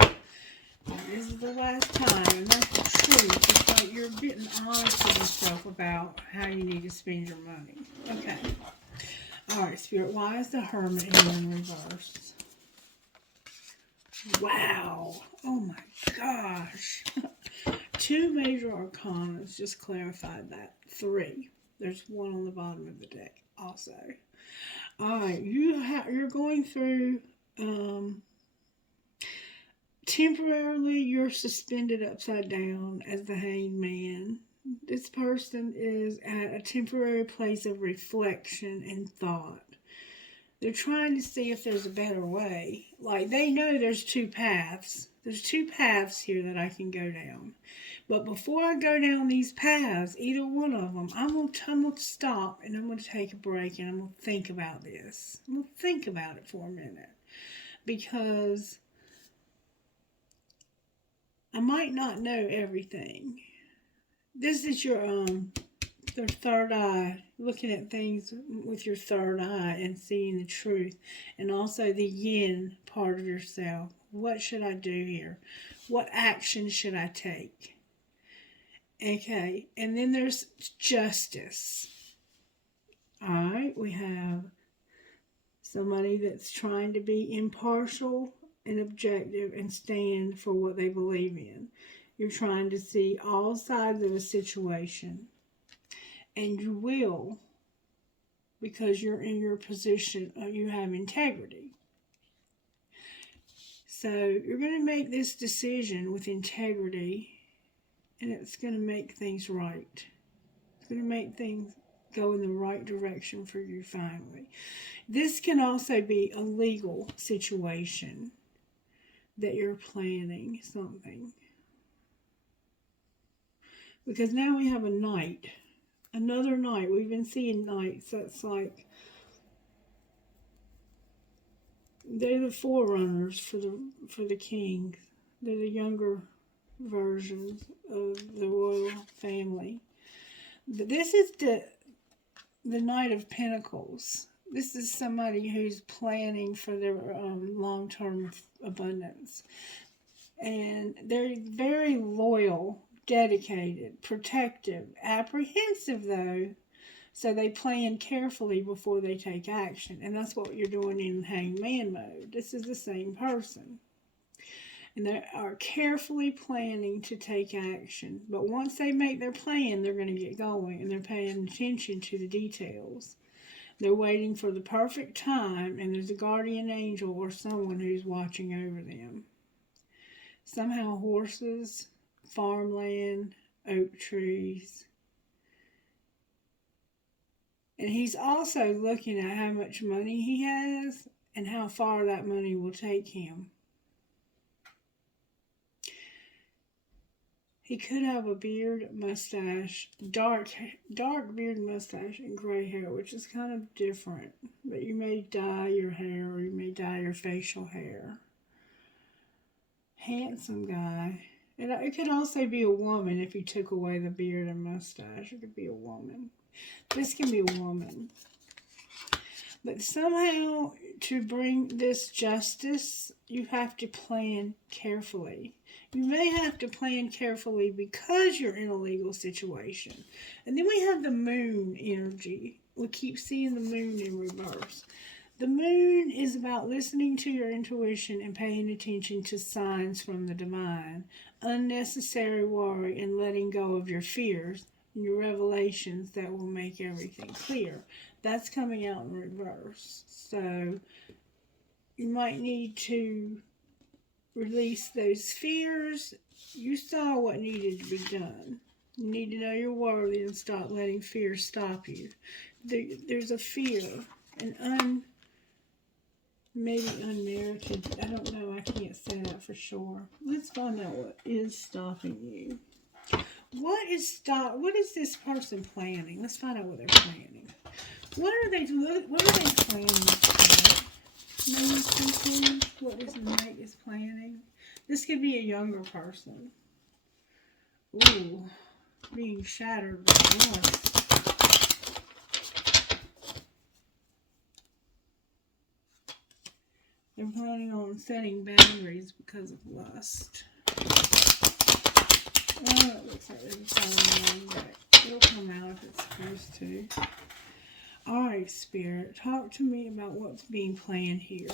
This is the last time, and that's the truth. It's like you're getting honest with yourself about how you need to spend your money. Okay. All right, Spirit, why is the Hermit here in reverse? Wow. Oh, my gosh. 2 major arcana just clarified that. 3. There's 1 on the bottom of the deck also. All right, you're going through... temporarily, you're suspended upside down as the hanged man. This person is at a temporary place of reflection and thought. They're trying to see if there's a better way. Like, they know there's 2 paths. There's 2 paths here that I can go down. But before I go down these paths, either one of them, I'm going to stop and I'm going to take a break and I'm going to think about this. I'm going to think about it for a minute. Because I might not know everything. This is your third eye, looking at things with your third eye and seeing the truth, and also the yin part of yourself. What should I do here? What action should I take? Okay, and then there's justice. All right, we have somebody that's trying to be impartial and objective and stand for what they believe in. You're trying to see all sides of a situation, and you will, because you're in your position, you have integrity. So you're going to make this decision with integrity and it's going to make things right. It's going to make things go in the right direction for you finally. This can also be a legal situation that you're planning something. Because now we have a knight. Another knight. We've been seeing knights. That's like they're the forerunners for the king. They're the younger versions of the royal family. But this is the Knight of Pentacles. This is somebody who's planning for their long-term abundance. And they're very loyal, dedicated, protective, apprehensive though. So they plan carefully before they take action. And that's what you're doing in hangman mode. This is the same person. And they are carefully planning to take action. But once they make their plan, they're going to get going. And they're paying attention to the details. They're waiting for the perfect time. And there's a guardian angel or someone who's watching over them. Somehow horses, farmland, oak trees. And he's also looking at how much money he has and how far that money will take him. He could have a beard, mustache, dark beard, mustache, and gray hair, which is kind of different. But you may dye your hair or you may dye your facial hair. Handsome guy. And it could also be a woman if you took away the beard and mustache. It could be a woman. This can be a woman. But somehow, to bring this justice, you have to plan carefully. You may have to plan carefully because you're in a legal situation. And then we have the moon energy. We keep seeing the moon in reverse. The moon is about listening to your intuition and paying attention to signs from the divine. Unnecessary worry and letting go of your fears and your revelations that will make everything clear. That's coming out in reverse. So you might need to release those fears. You saw what needed to be done. You need to know you're worthy and stop letting fear stop you. There's a fear, maybe unmerited. I don't know. I can't say that for sure. Let's find out what is stopping you. What is this person planning? Let's find out what they're planning. What are they planning? What this knight is planning? This could be a younger person. Ooh, being shattered by once. They're planning on setting boundaries because of lust. Well, it looks like they're falling on, but it'll come out if it's supposed to. Alright, Spirit, talk to me about what's being planned here.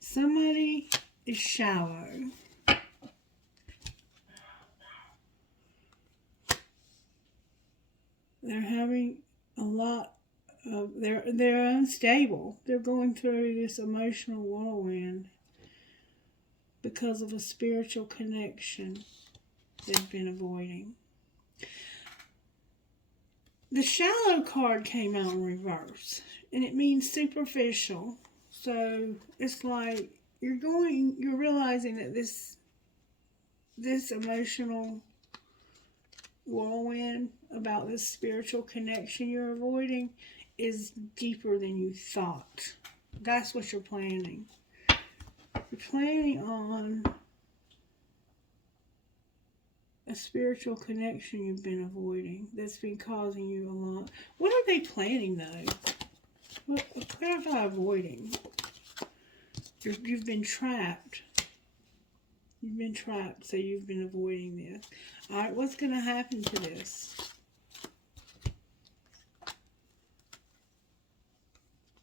Somebody is shallow. They're having a lot of, they're unstable. They're going through this emotional whirlwind because of a spiritual connection they've been avoiding. The shallow card came out in reverse, and it means superficial. So it's like you're realizing that this emotional whirlwind about this spiritual connection you're avoiding is deeper than you thought. That's what you're planning. You're planning on a spiritual connection you've been avoiding that's been causing you a lot. What are they planning though? What are avoiding? You've been trapped. You've been trapped, so you've been avoiding this. Alright, what's going to happen to this?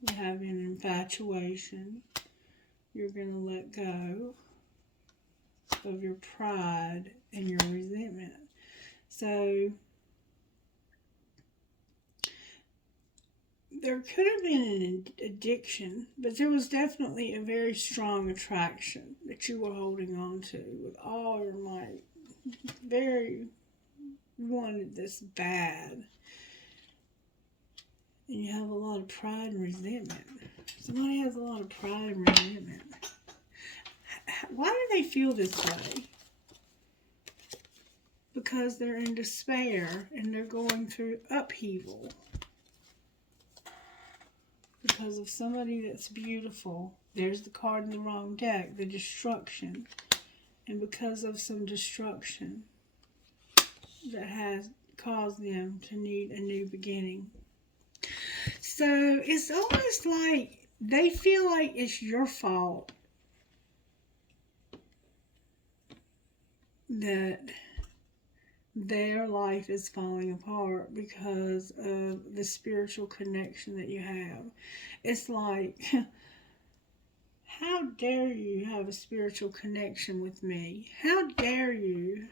You have an infatuation. You're going to let go of your pride and your resentment. So there could have been an addiction, but there was definitely a very strong attraction that you were holding on to with all your might. Very wanted this bad. And you have a lot of pride and resentment. Somebody has a lot of pride and resentment. Why do they feel this way? Because they're in despair and they're going through upheaval. Because of somebody that's beautiful. There's the card in the wrong deck, the destruction. And because of some destruction that has caused them to need a new beginning. So it's almost like they feel like it's your fault that their life is falling apart because of the spiritual connection that you have. It's like, how dare you have a spiritual connection with me? How dare you?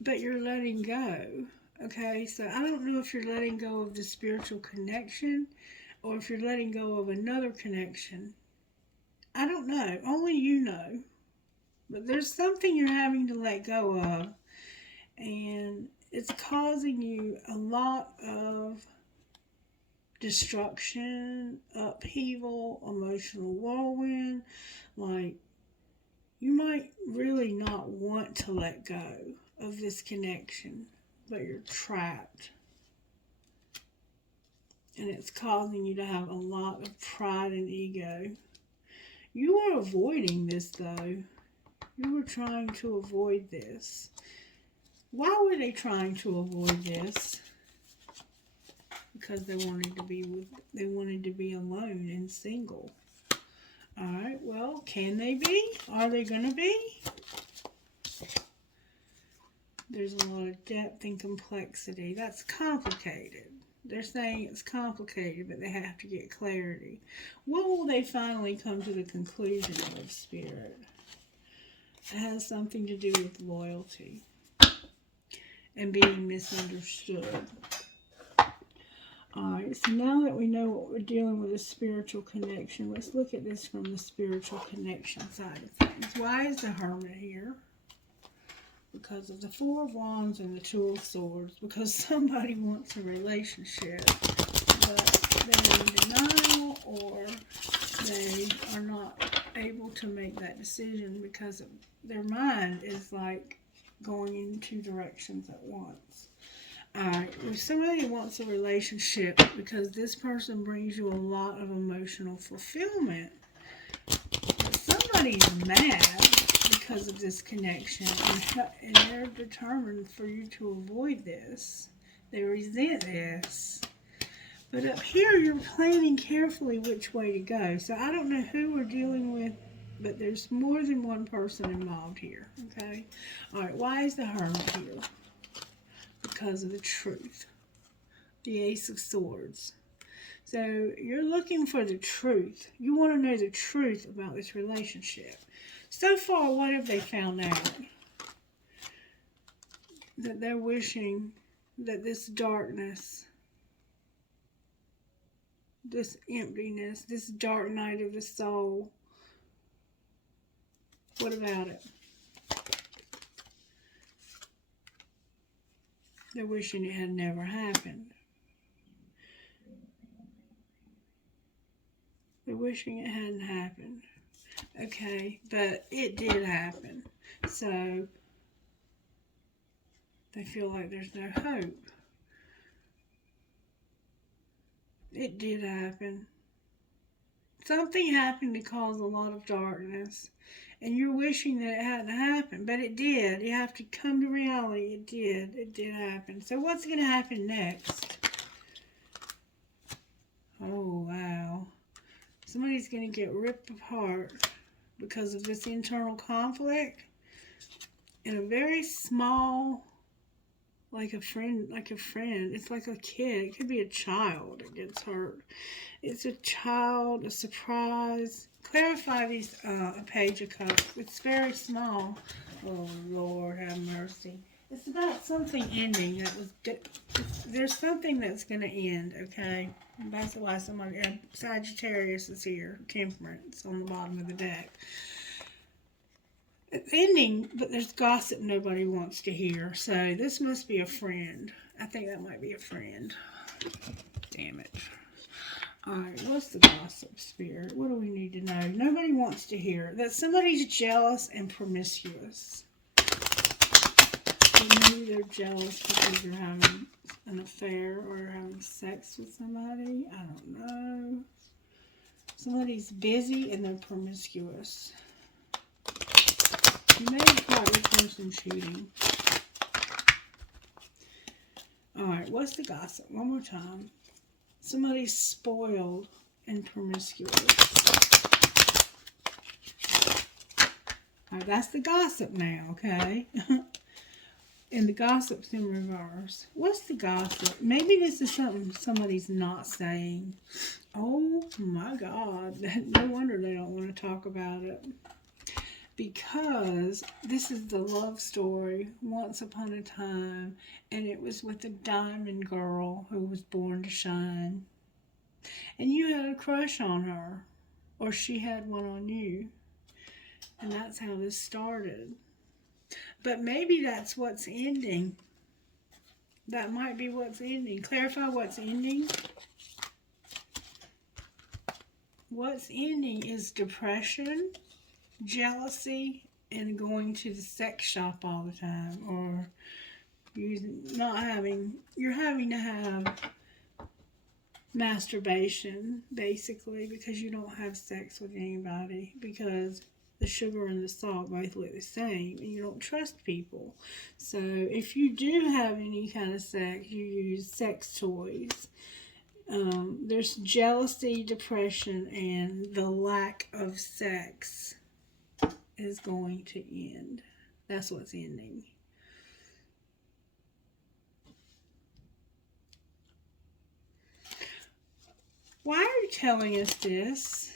But you're letting go. Okay, so I don't know if you're letting go of the spiritual connection or if you're letting go of another connection. I don't know. Only you know. But there's something you're having to let go of, and it's causing you a lot of destruction, upheaval, emotional whirlwind. Like, you might really not want to let go of this connection, but you're trapped. And it's causing you to have a lot of pride and ego. You are avoiding this, though. You were trying to avoid this. Why were they trying to avoid this? Because they wanted to be alone and single. Alright, well, can they be? Are they gonna be? There's a lot of depth and complexity. That's complicated. They're saying it's complicated, but they have to get clarity. What will they finally come to the conclusion of, Spirit? It has something to do with loyalty and being misunderstood. Alright, so now that we know what we're dealing with, a spiritual connection, let's look at this from the spiritual connection side of things. Why is the Hermit here? Because of the Four of Wands and the Two of Swords. Because somebody wants a relationship, but they're in denial, or they are not able to make that decision because their mind is like going in two directions at once. Alright, if somebody wants a relationship because this person brings you a lot of emotional fulfillment, but somebody's mad because of this connection, and they're determined for you to avoid this. They resent this. But up here, you're planning carefully which way to go. So I don't know who we're dealing with, but there's more than one person involved here, okay? All right, why is the Hermit here? Because of the truth. The Ace of Swords. So you're looking for the truth. You want to know the truth about this relationship. So far, what have they found out? That they're wishing that this darkness, this emptiness, this dark night of the soul, what about it? They're wishing it had never happened. They're wishing it hadn't happened. Okay, but it did happen. So they feel like there's no hope. It did happen. Something happened to cause a lot of darkness. And you're wishing that it hadn't happened, but it did. You have to come to reality. It did. It did happen. So what's going to happen next? Oh, wow. Somebody's going to get ripped apart because of this internal conflict. In a very small, like a friend. It's like a kid. It could be a child that gets hurt. It's a child, a surprise. Clarify these, a Page of Cups. It's very small. Oh, Lord, have mercy. It's about something ending that was, there's something that's going to end, okay? And that's why somebody, Sagittarius is here, Temperance on the bottom of the deck. It's ending, but there's gossip nobody wants to hear. So this must be a friend. I think that might be a friend. Damn it. Alright, what's the gossip, Spirit? What do we need to know? Nobody wants to hear that somebody's jealous and promiscuous. So maybe they're jealous because you're having an affair or you're having sex with somebody. I don't know. Somebody's busy and they're promiscuous. You may have caught your person cheating. Alright, what's the gossip? One more time. Somebody's spoiled and promiscuous. Alright, that's the gossip now, okay? And the gossip's in reverse. What's the gossip? Maybe this is something somebody's not saying. Oh my God. No wonder they don't want to talk about it. Because this is the love story, once upon a time, and it was with a diamond girl who was born to shine. And you had a crush on her, or she had one on you. And that's how this started. But maybe that's what's ending. That might be what's ending. Clarify what's ending. What's ending is depression, jealousy, and going to the sex shop all the time, or you're having to have masturbation basically because you don't have sex with anybody because the sugar and the salt both look the same and you don't trust people. So if you do have any kind of sex, you use sex toys. There's jealousy, depression, and the lack of sex is going to end. That's what's ending. Why are you telling us this?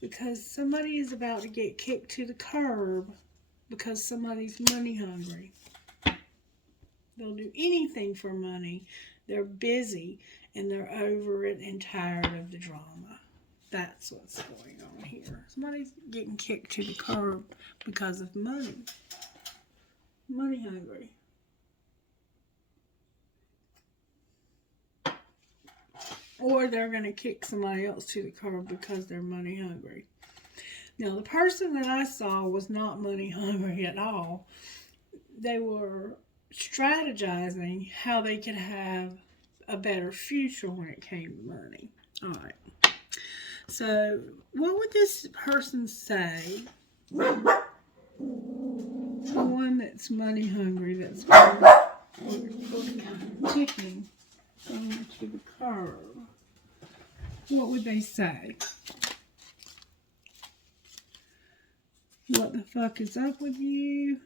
Because somebody is about to get kicked to the curb because somebody's money hungry. They'll do anything for money. They're busy and they're over it and tired of the drama. That's what's going on here. Somebody's getting kicked to the curb because of money. Money hungry. Or they're going to kick somebody else to the curb because they're money hungry. Now, the person that I saw was not money hungry at all. They were strategizing how they could have a better future when it came to money. All right. So, what would this person say? The one that's money hungry, that's kicking going to the curb. What would they say? What the fuck is up with you?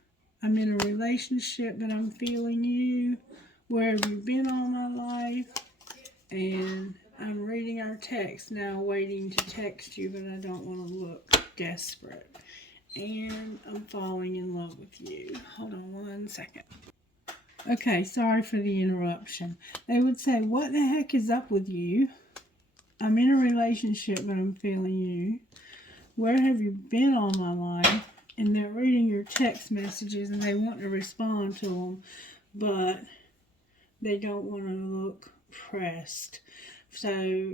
I'm in a relationship, but I'm feeling you. Where have you been all my life? And I'm reading our text now, waiting to text you, but I don't want to look desperate. And I'm falling in love with you. Hold on 1 second. Okay, sorry for the interruption. They would say, what the heck is up with you? I'm in a relationship, but I'm feeling you. Where have you been all my life? And they're reading your text messages and they want to respond to them, but they don't want to look pressed. So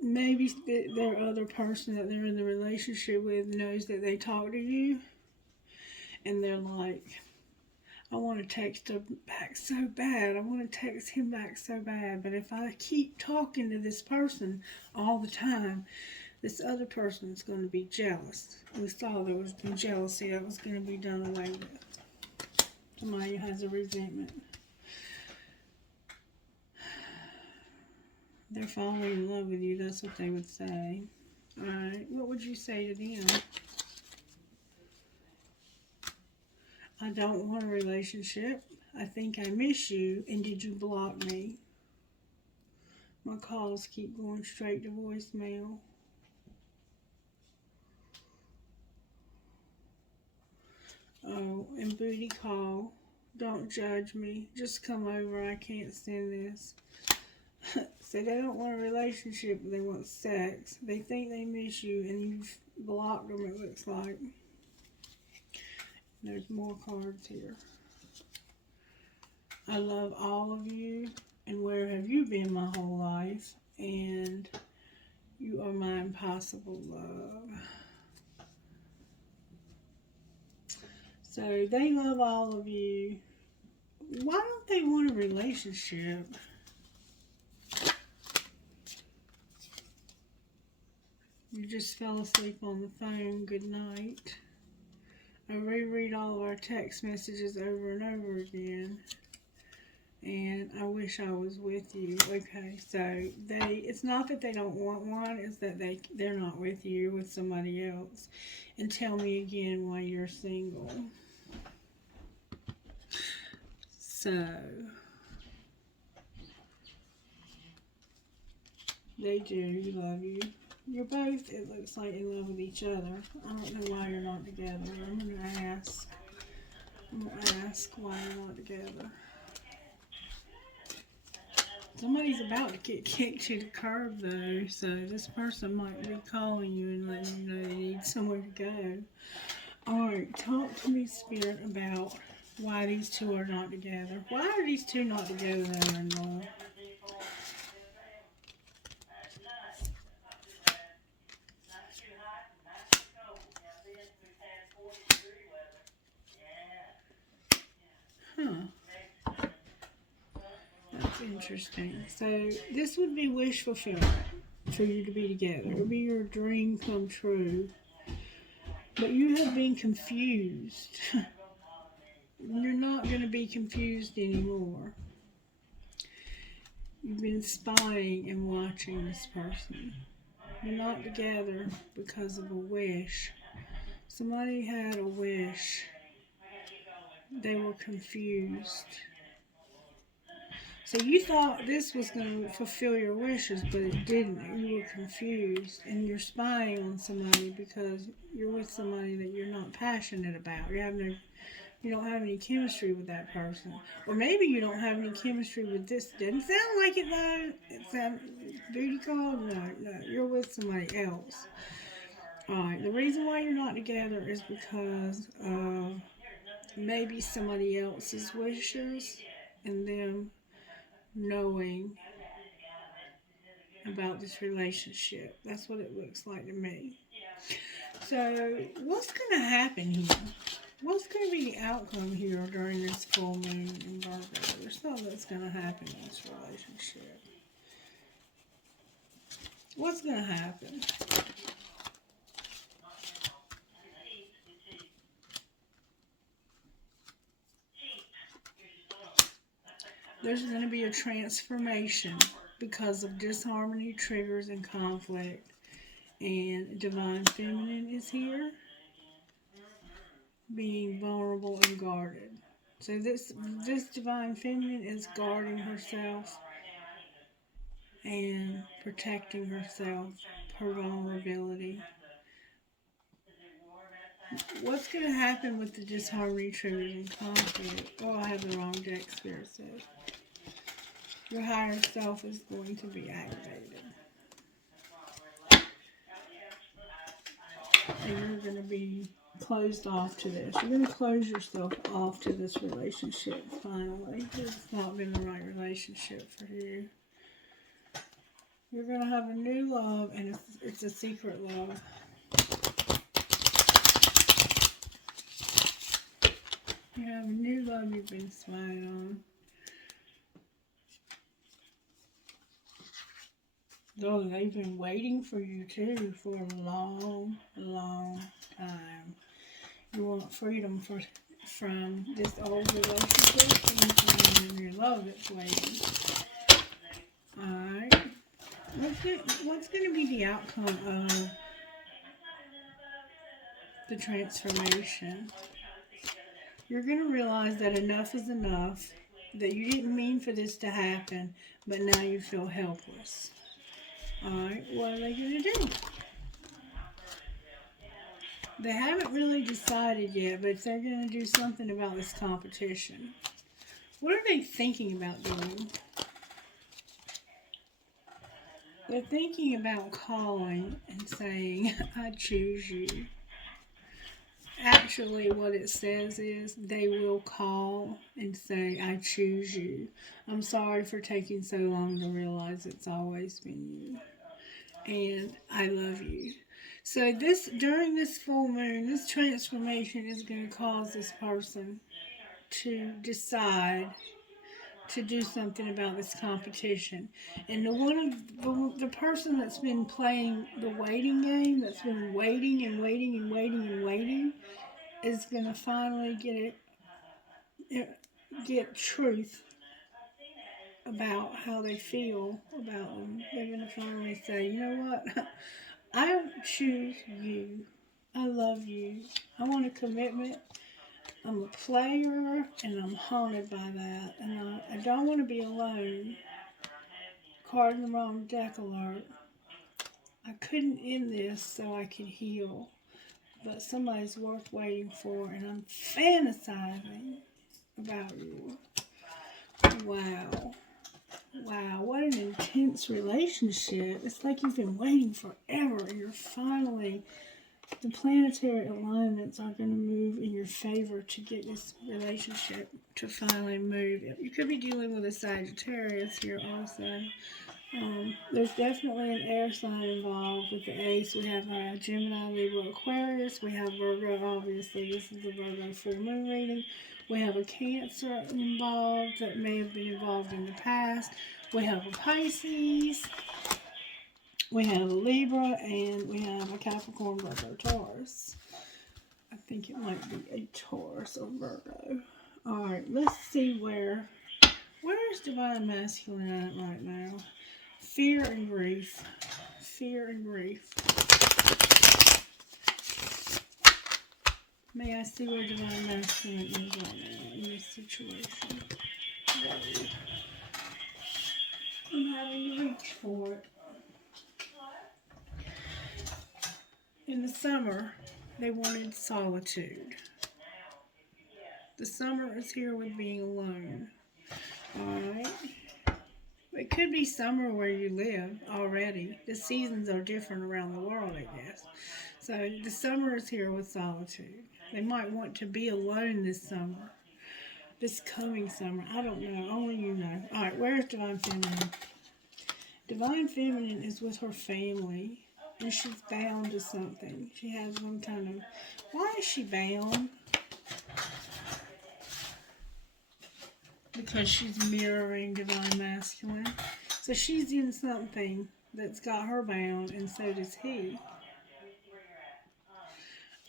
maybe their other person that they're in the relationship with knows that they talk to you and they're like, I want to text her back so bad. I want to text him back so bad. But if I keep talking to this person all the time, this other person is going to be jealous. We saw there was jealousy that was going to be done away with. Somebody has a resentment. They're falling in love with you. That's what they would say. Alright, what would you say to them? I don't want a relationship. I think I miss you. And did you block me? My calls keep going straight to voicemail. Oh, and booty call. Don't judge me. Just come over. I can't stand this. So they don't want a relationship, they want sex. They think they miss you and you've blocked them, it looks like. There's more cards here. I love all of you. And where have you been my whole life? And you are my impossible love. So they love all of you. Why don't they want a relationship? You just fell asleep on the phone. Good night. I reread all of our text messages over and over again. And I wish I was with you. Okay, so it's not that they don't want one, it's that they're not with you, you're with somebody else. And tell me again why you're single. So they do love you. You're both, it looks like, in love with each other. I don't know why you're not together. I'm going to ask. Why you're not together. Somebody's about to get kicked to the curb, though, so this person might be calling you and letting you know they need somewhere to go. Alright, talk to me, Spirit, about why these two are not together. Why are these two not together, though, in law? Huh. That's interesting. So this would be wish fulfillment for you to be together. It would be your dream come true. But you have been confused. You're not going to be confused anymore. You've been spying and watching this person. You're not together because of a wish. Somebody had a wish. They were confused. So you thought this was going to fulfill your wishes, but it didn't. You were confused. And you're spying on somebody because you're with somebody that you're not passionate about. You don't have any chemistry with that person. Or maybe you don't have any chemistry with this. Doesn't sound like it, though. It sounds booty call? No. You're with somebody else. Alright, the reason why you're not together is because of maybe somebody else's wishes and them knowing about this relationship. That's what it looks like to me. So, what's going to happen here? What's going to be the outcome here during this full moon in Virgo? There's something that's going to happen in this relationship. What's going to happen? There's going to be a transformation because of disharmony, triggers, and conflict. And Divine Feminine is here, being vulnerable and guarded. So this Divine Feminine is guarding herself and protecting herself, her vulnerability. What's going to happen with the disharmony, triggers, and conflict? Oh, I have the wrong deck, Spirit says. Your higher self is going to be activated. And you're going to be closed off to this. You're going to close yourself off to this relationship, finally. It's not been the right relationship for you. You're going to have a new love, and it's a secret love. You have a new love you've been spying on. Though they've been waiting for you too for a long, long time. You want freedom from this old relationship and from your love that's waiting. Alright. What's going to be the outcome of the transformation? You're going to realize that enough is enough, that you didn't mean for this to happen, but now you feel helpless. Alright, what are they going to do? They haven't really decided yet, but they're going to do something about this competition. What are they thinking about doing? They're thinking about calling and saying, I choose you. Actually, what it says is they will call and say, I choose you. I'm sorry for taking so long to realize it's always been you. And I love you. So during this full moon, this transformation is going to cause this person to decide to do something about this competition. And the person that's been playing the waiting game, that's been waiting and waiting and waiting and waiting, is going to finally get truth about how they feel about them. They're going to finally say, you know what? I choose you. I love you. I want a commitment. I'm a player, and I'm haunted by that. And I don't want to be alone. Card in the wrong deck alert. I couldn't end this so I could heal. But somebody's worth waiting for, and I'm fantasizing about you. Wow. Wow, what an intense relationship. It's like you've been waiting forever, and you're finally, the planetary alignments are going to move in your favor to get this relationship to finally move. You could be dealing with a Sagittarius here also. There's definitely an air sign involved with the ace. We have Gemini, Libra, Aquarius. We have Virgo, obviously. This is a Virgo full moon reading. We have a Cancer involved that may have been involved in the past. We have a Pisces. We have a Libra. And we have a Capricorn, Virgo, Taurus. I think it might be a Taurus or Virgo. Alright, let's see where's Divine Masculine at right now? Fear and grief. Fear and grief. May I see where Divine Masculine is right now in this situation? Whoa. I'm having to reach for it. In the summer, they wanted solitude. The summer is here with being alone. Alright. It could be summer where you live already. The seasons are different around the world, I guess. So the summer is here with solitude. They might want to be alone this summer. This coming summer. I don't know. Only you know. Alright, where's Divine Feminine? Divine Feminine is with her family. And she's bound to something. She has some kind of... Why is she bound? Because she's mirroring Divine Masculine. So she's in something that's got her bound, and so does he.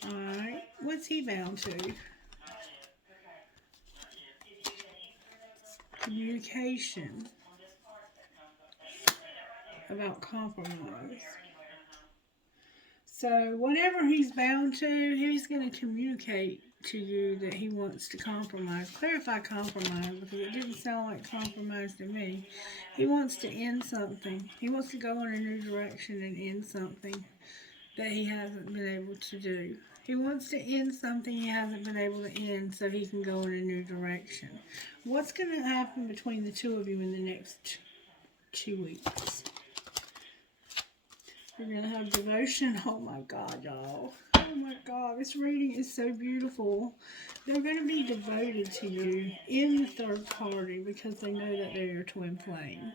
Alright, what's he bound to? Communication. About compromise. So whatever he's bound to, he's going to communicate to you that he wants to compromise. Clarify compromise, because it didn't sound like compromise to me. He wants to end something. He wants to go in a new direction and end something that he hasn't been able to do. He wants to end something he hasn't been able to end so he can go in a new direction. What's going to happen between the two of you in the next 2 weeks? We're going to have devotion. Oh my God, y'all. Oh my God, this reading is so beautiful. They're going to be devoted to you in the third party because they know that they are twin flame.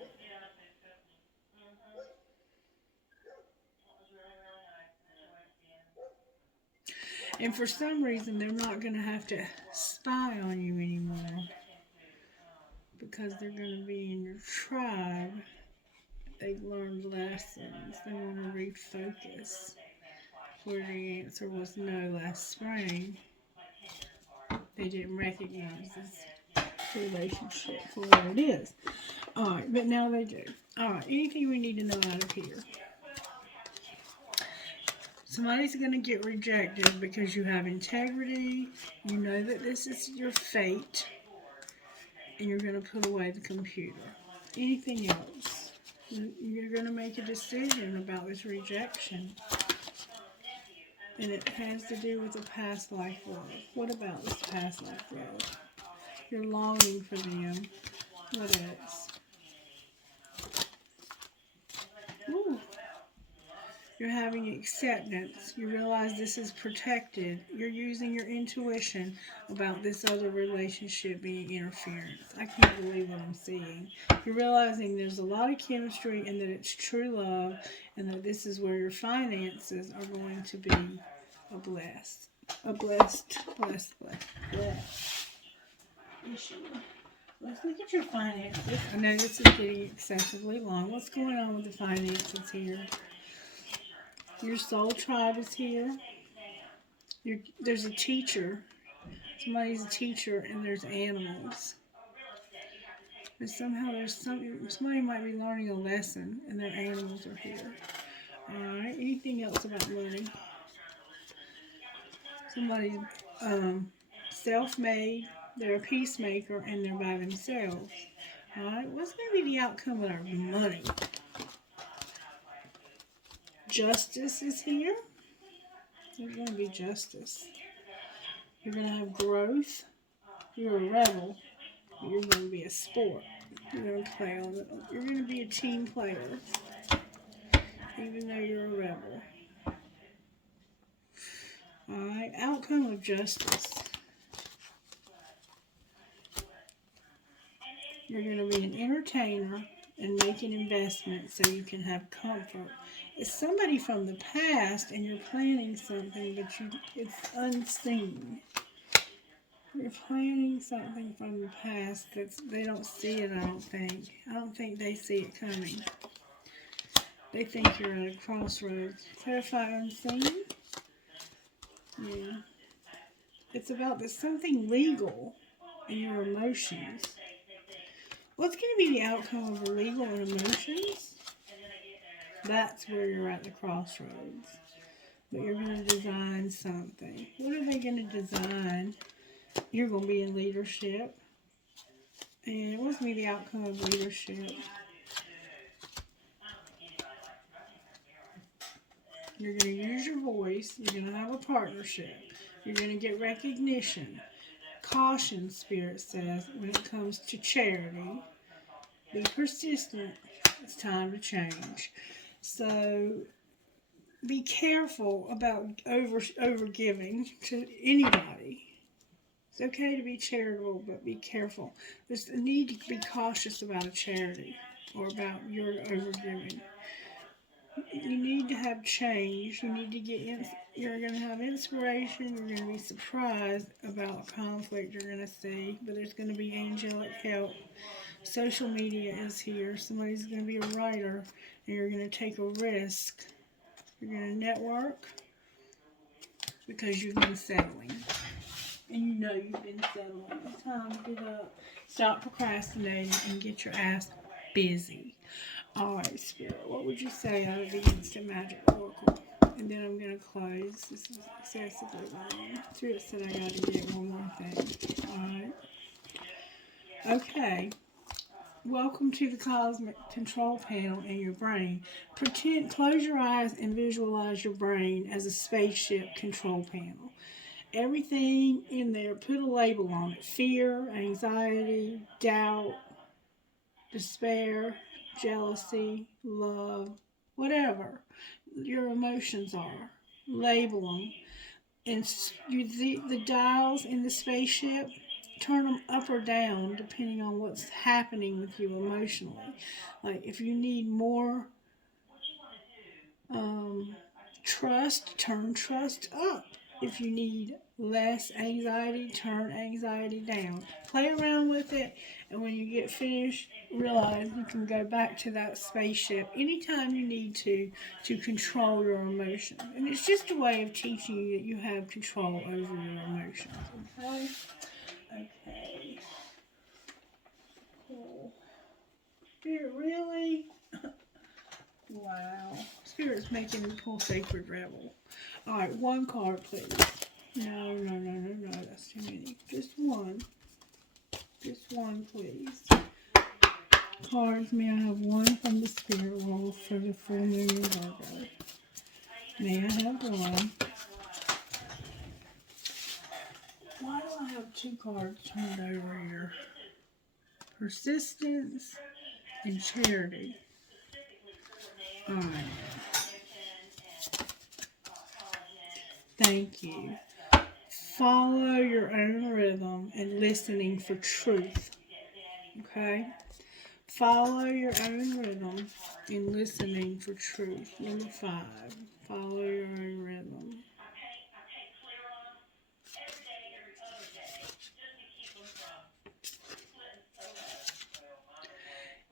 And for some reason, they're not going to have to spy on you anymore because they're going to be in your tribe. They've learned lessons. They want to refocus. Where the answer was no last spring, they didn't recognize this relationship for what it is. Alright, but now they do. Alright, anything we need to know out of here? Somebody's going to get rejected because you have integrity. You know that this is your fate. And you're going to put away the computer. Anything else? You're going to make a decision about this rejection. And it has to do with a past life love. What about this past life love? You're longing for them. What else? Ooh. You're having acceptance. You realize this is protected. You're using your intuition about this other relationship being interference. I can't believe what I'm seeing. You're realizing there's a lot of chemistry and that it's true love and that this is where your finances are going to be blessed issue. Let's look at your finances. I know this is getting excessively long. What's going on with the finances here? Your soul tribe is here. There's a teacher. Somebody's a teacher and there's animals. But somehow somebody might be learning a lesson and their animals are here. Alright, anything else about money? Somebody's self-made, they're a peacemaker, and they're by themselves. Alright, what's going to be the outcome of our money? Justice is here. There's going to be justice. You're going to have growth. You're a rebel. You're going to be a sport. You're going to play on it. You're going to be a team player, even though you're a rebel. Alright, outcome of justice. You're going to be an entertainer and make an investment so you can have comfort. It's somebody from the past and you're planning something, but it's unseen. You're planning something from the past that they don't see it, I don't think. I don't think they see it coming. They think you're at a crossroads. Clarify unseen? Yeah. It's about there's something legal in your emotions. What's going to be the outcome of legal and emotions? That's where you're at the crossroads. But you're going to design something. What are they going to design? You're going to be in leadership. And what's going to be the outcome of leadership? You're going to use your voice. You're going to have a partnership. You're going to get recognition. Caution, Spirit says, when it comes to charity. Be persistent. It's time to change. So be careful about over giving to anybody. It's okay to be charitable, but be careful. There's a need to be cautious about a charity or about your overgiving. You need to have change. You need to you're going to have inspiration. You're going to be surprised about conflict you're going to see, but there's going to be angelic help. Social media is here. Somebody's going to be a writer, and you're going to take a risk. You're going to network because you've been settling. And you know you've been settling. It's time to get up. Stop procrastinating and get your ass busy. Alright, Spirit, what would you say out of the Instant Magic Oracle? And then I'm going to close. This is excessively long. Spirit said I got to get one more thing. Alright. Okay. Welcome to the Cosmic Control Panel in your brain. Close your eyes and visualize your brain as a spaceship control panel. Everything in there, put a label on it. Fear, anxiety, doubt, despair, jealousy, love, whatever your emotions are. Label them. And the dials in the spaceship, turn them up or down depending on what's happening with you emotionally. Like if you need more trust, turn trust up. If you need less anxiety, turn anxiety down. Play around with it, and when you get finished, realize you can go back to that spaceship anytime you need to control your emotions. And it's just a way of teaching you that you have control over your emotions. Okay? Okay. Cool. Spirit, really? Wow. Spirit's making me pull Sacred Rebel. Alright, one card, please. No, that's too many. Just one. Just one, please. Cards, may I have one from the Spirit World for the full moon in Virgo? May I have one? 2 cards turned over here. Persistence and charity. Alright. Thank you. Follow your own rhythm and listening for truth. Okay? Follow your own rhythm and listening for truth. Number 5. Follow your own rhythm.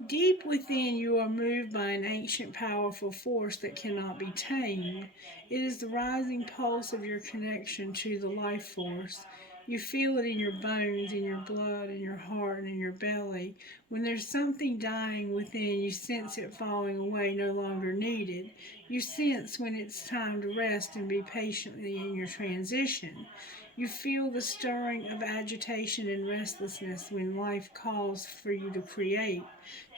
Deep within you are moved by an ancient, powerful force that cannot be tamed. It is the rising pulse of your connection to the life force. You feel it in your bones, in your blood, in your heart, and in your belly. When there's something dying within, you sense it falling away, no longer needed. You sense when it's time to rest and be patiently in your transition. You feel the stirring of agitation and restlessness when life calls for you to create,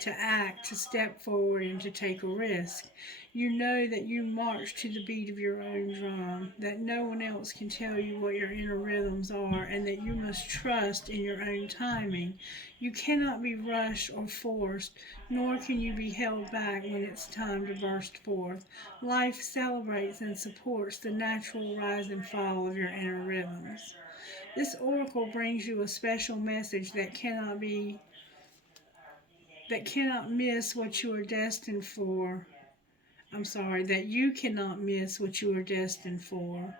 to act, to step forward, and to take a risk. You know that you march to the beat of your own drum, that no one else can tell you what your inner rhythms are, and that you must trust in your own timing. You cannot be rushed or forced, nor can you be held back when it's time to burst forth. Life celebrates and supports the natural rise and fall of your inner rhythms. This oracle brings you a special message that cannot miss what you are destined for. That you cannot miss what you are destined for.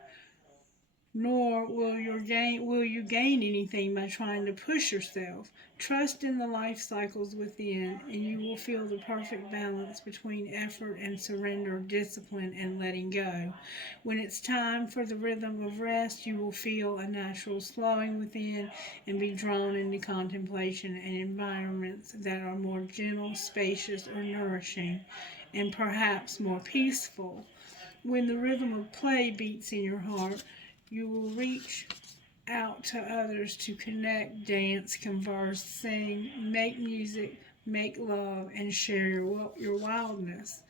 Nor will you gain anything by trying to push yourself. Trust in the life cycles within, and you will feel the perfect balance between effort and surrender, discipline and letting go. When it's time for the rhythm of rest, you will feel a natural slowing within and be drawn into contemplation and environments that are more gentle, spacious, or nourishing, and perhaps more peaceful. When the rhythm of play beats in your heart, you will reach out to others to connect, dance, converse, sing, make music, make love, and share your wildness.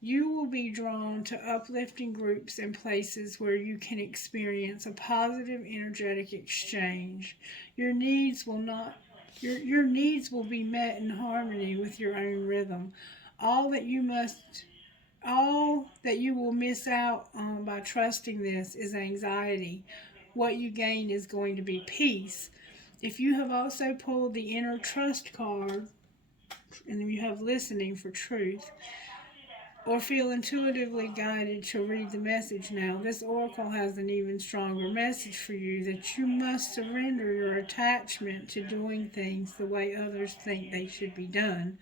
You will be drawn to uplifting groups and places where you can experience a positive, energetic exchange. Your needs will be met in harmony with your own rhythm. All that you will miss out on by trusting this is anxiety. What you gain is going to be peace. If you have also pulled the inner trust card, and you have listening for truth, or feel intuitively guided to read the message now, this oracle has an even stronger message for you, that you must surrender your attachment to doing things the way others think they should be done,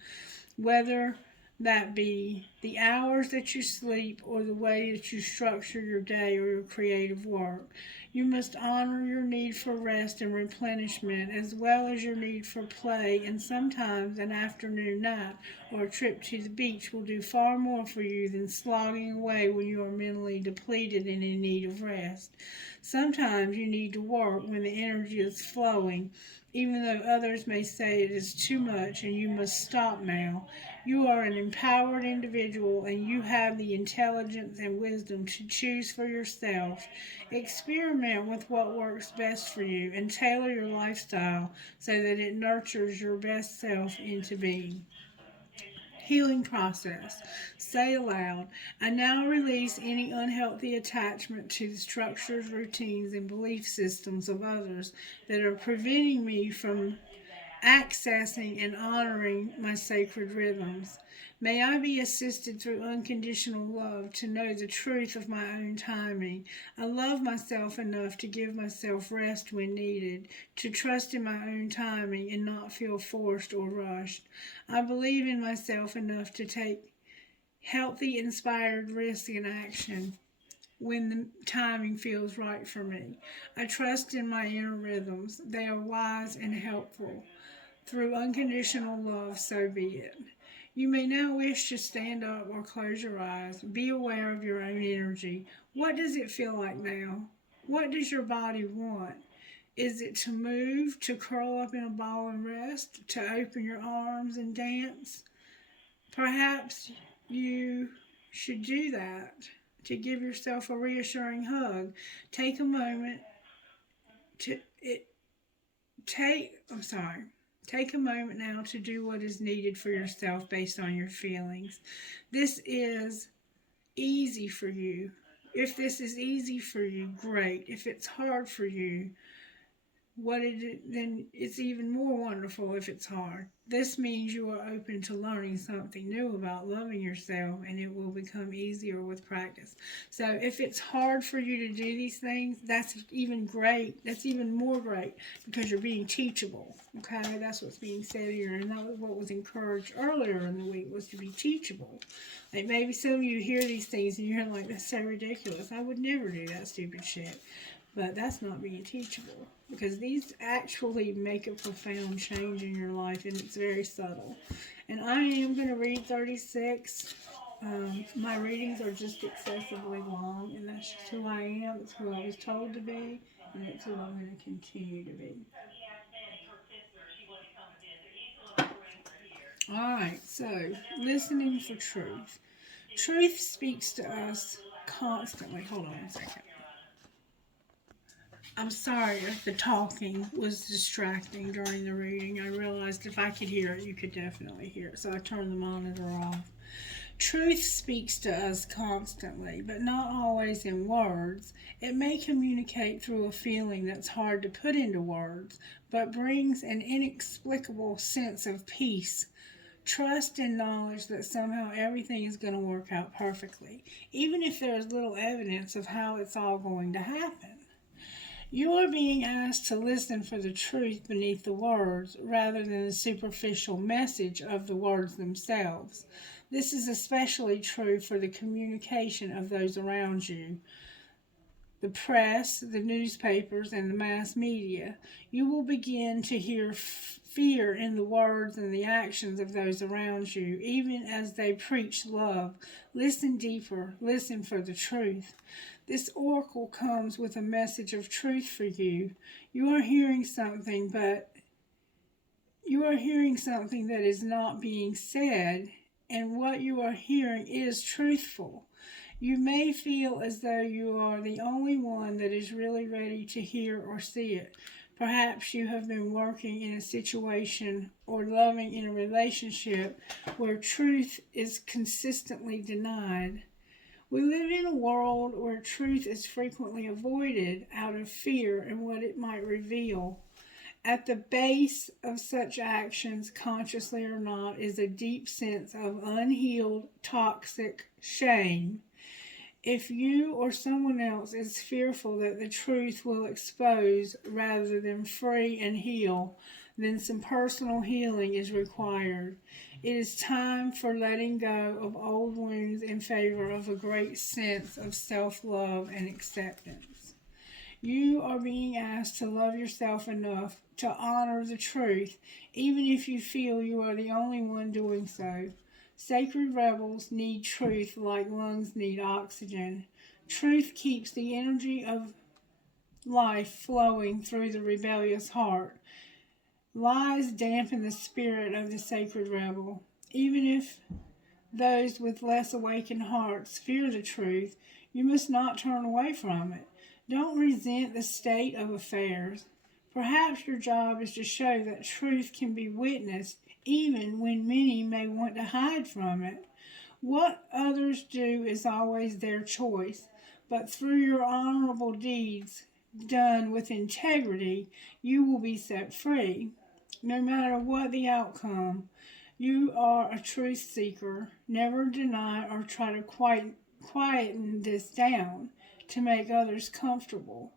whether that be the hours that you sleep or the way that you structure your day or your creative work. You must honor your need for rest and replenishment, as well as your need for play, and sometimes an afternoon nap or a trip to the beach will do far more for you than slogging away when you are mentally depleted and in need of rest. Sometimes you need to work when the energy is flowing, even though others may say it is too much and you must stop now. You are an empowered individual and you have the intelligence and wisdom to choose for yourself. Experiment with what works best for you and tailor your lifestyle so that it nurtures your best self into being. Healing process. Say aloud, I now release any unhealthy attachment to the structures, routines, and belief systems of others that are preventing me from accessing and honoring my sacred rhythms. May I be assisted through unconditional love to know the truth of my own timing. I love myself enough to give myself rest when needed, to trust in my own timing and not feel forced or rushed. I believe in myself enough to take healthy, inspired risk and action when the timing feels right for me. I trust in my inner rhythms. They are wise and helpful. Through unconditional love, so be it. You may now wish to stand up or close your eyes. Be aware of your own energy. What does it feel like now? What does your body want? Is it to move, to curl up in a ball and rest, to open your arms and dance? Perhaps you should do that, to give yourself a reassuring hug. Take a moment it take a moment now to do what is needed for yourself based on your feelings. This is easy for you. If this is easy for you, great. If it's hard for you, then it's even more wonderful if it's hard. This means you are open to learning something new about loving yourself, and it will become easier with practice. So if it's hard for you to do these things, that's even great. That's even more great because you're being teachable. Okay, that's what's being said here, and that was what was encouraged earlier in the week, was to be teachable. Like maybe some of you hear these things and you're like, that's so ridiculous. I would never do that stupid shit. But that's not being teachable, because these actually make a profound change in your life, and it's very subtle. And I am going to read 36. My readings are just excessively long, and that's just who I am. It's who I was told to be, and it's who I'm going to continue to be. Alright, so listening for truth. Truth speaks to us constantly. Hold on a second. I'm sorry if the talking was distracting during the reading. I realized if I could hear it, you could definitely hear it, so I turned the monitor off. Truth speaks to us constantly, but not always in words. It may communicate through a feeling that's hard to put into words, but brings an inexplicable sense of peace, trust, and knowledge that somehow everything is going to work out perfectly, even if there's little evidence of how it's all going to happen. You are being asked to listen for the truth beneath the words rather than the superficial message of the words themselves. This is especially true for the communication of those around you, the press, the newspapers, and the mass media. You will begin to hear fear in the words and the actions of those around you, even as they preach love. Listen deeper, listen for the truth. This oracle comes with a message of truth for you. You are hearing something, but you are hearing something that is not being said, and what you are hearing is truthful. You may feel as though you are the only one that is really ready to hear or see it. Perhaps you have been working in a situation or loving in a relationship where truth is consistently denied. We live in a world where truth is frequently avoided out of fear and what it might reveal. At the base of such actions, consciously or not, is a deep sense of unhealed, toxic shame. If you or someone else is fearful that the truth will expose rather than free and heal, then some personal healing is required. It is time for letting go of old wounds in favor of a great sense of self-love and acceptance. You are being asked to love yourself enough to honor the truth, even if you feel you are the only one doing so. Sacred rebels need truth like lungs need oxygen. Truth keeps the energy of life flowing through the rebellious heart. Lies dampen the spirit of the sacred rebel. Even if those with less awakened hearts fear the truth, you must not turn away from it. Don't resent the state of affairs. Perhaps your job is to show that truth can be witnessed even when many may want to hide from it. What others do is always their choice, but through your honorable deeds done with integrity, you will be set free. No matter what the outcome, you are a truth seeker. Never deny or try to quieten this down to make others comfortable.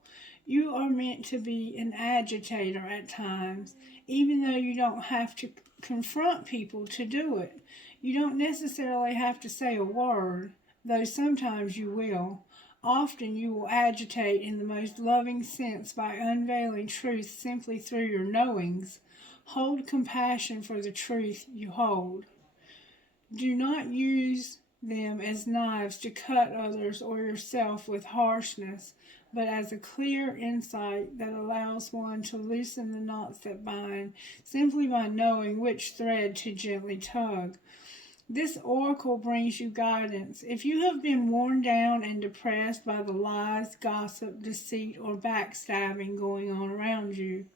You are meant to be an agitator at times, even though you don't have to confront people to do it. You don't necessarily have to say a word, though sometimes you will. Often you will agitate in the most loving sense by unveiling truth simply through your knowings. Hold compassion for the truth you hold. Do not use them as knives to cut others or yourself with harshness, but as a clear insight that allows one to loosen the knots that bind simply by knowing which thread to gently tug. This oracle brings you guidance. If you have been worn down and depressed by the lies, gossip, deceit, or backstabbing going on around you,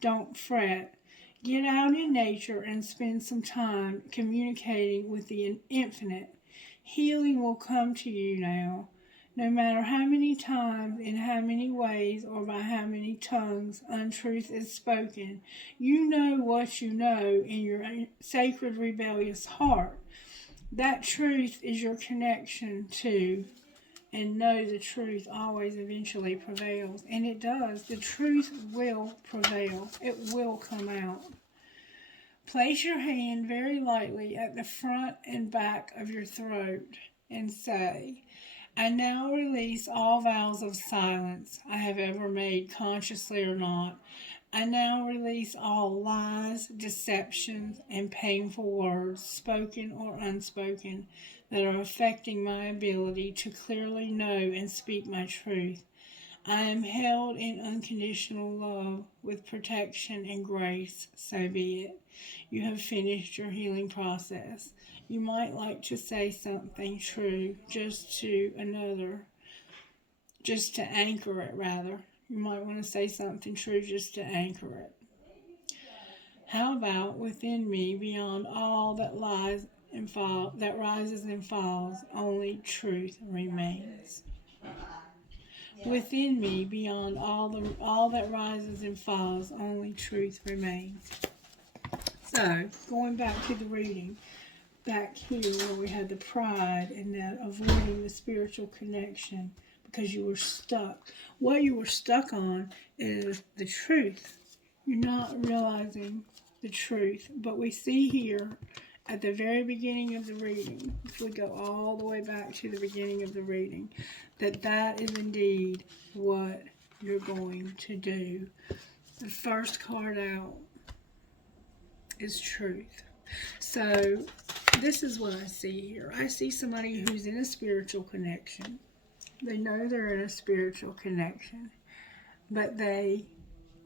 don't fret. Get out in nature and spend some time communicating with the infinite. Healing will come to you now. No matter how many times, in how many ways, or by how many tongues untruth is spoken, you know what you know in your sacred rebellious heart. That truth is your connection to, and know the truth always eventually prevails. And it does. The truth will prevail. It will come out. Place your hand very lightly at the front and back of your throat and say, I now release all vows of silence I have ever made, consciously or not. I now release all lies, deceptions, and painful words, spoken or unspoken, that are affecting my ability to clearly know and speak my truth. I am held in unconditional love with protection and grace, so be it. You have finished your healing process. You might like to say something true just to anchor it rather. You might want to say something true just to anchor it. How about within me, beyond all that lies and that rises and falls, only truth remains. Within me, beyond all that rises and falls, only truth remains. So, going back to the reading, back here where we had the pride and that avoiding the spiritual connection because you were stuck. What you were stuck on is the truth. You're not realizing the truth. But we see here at the very beginning of the reading, if we go all the way back to the beginning of the reading, that is indeed what you're going to do. The first card out is truth. So this is what I see here. I see somebody who's in a spiritual connection. They know they're in a spiritual connection, but they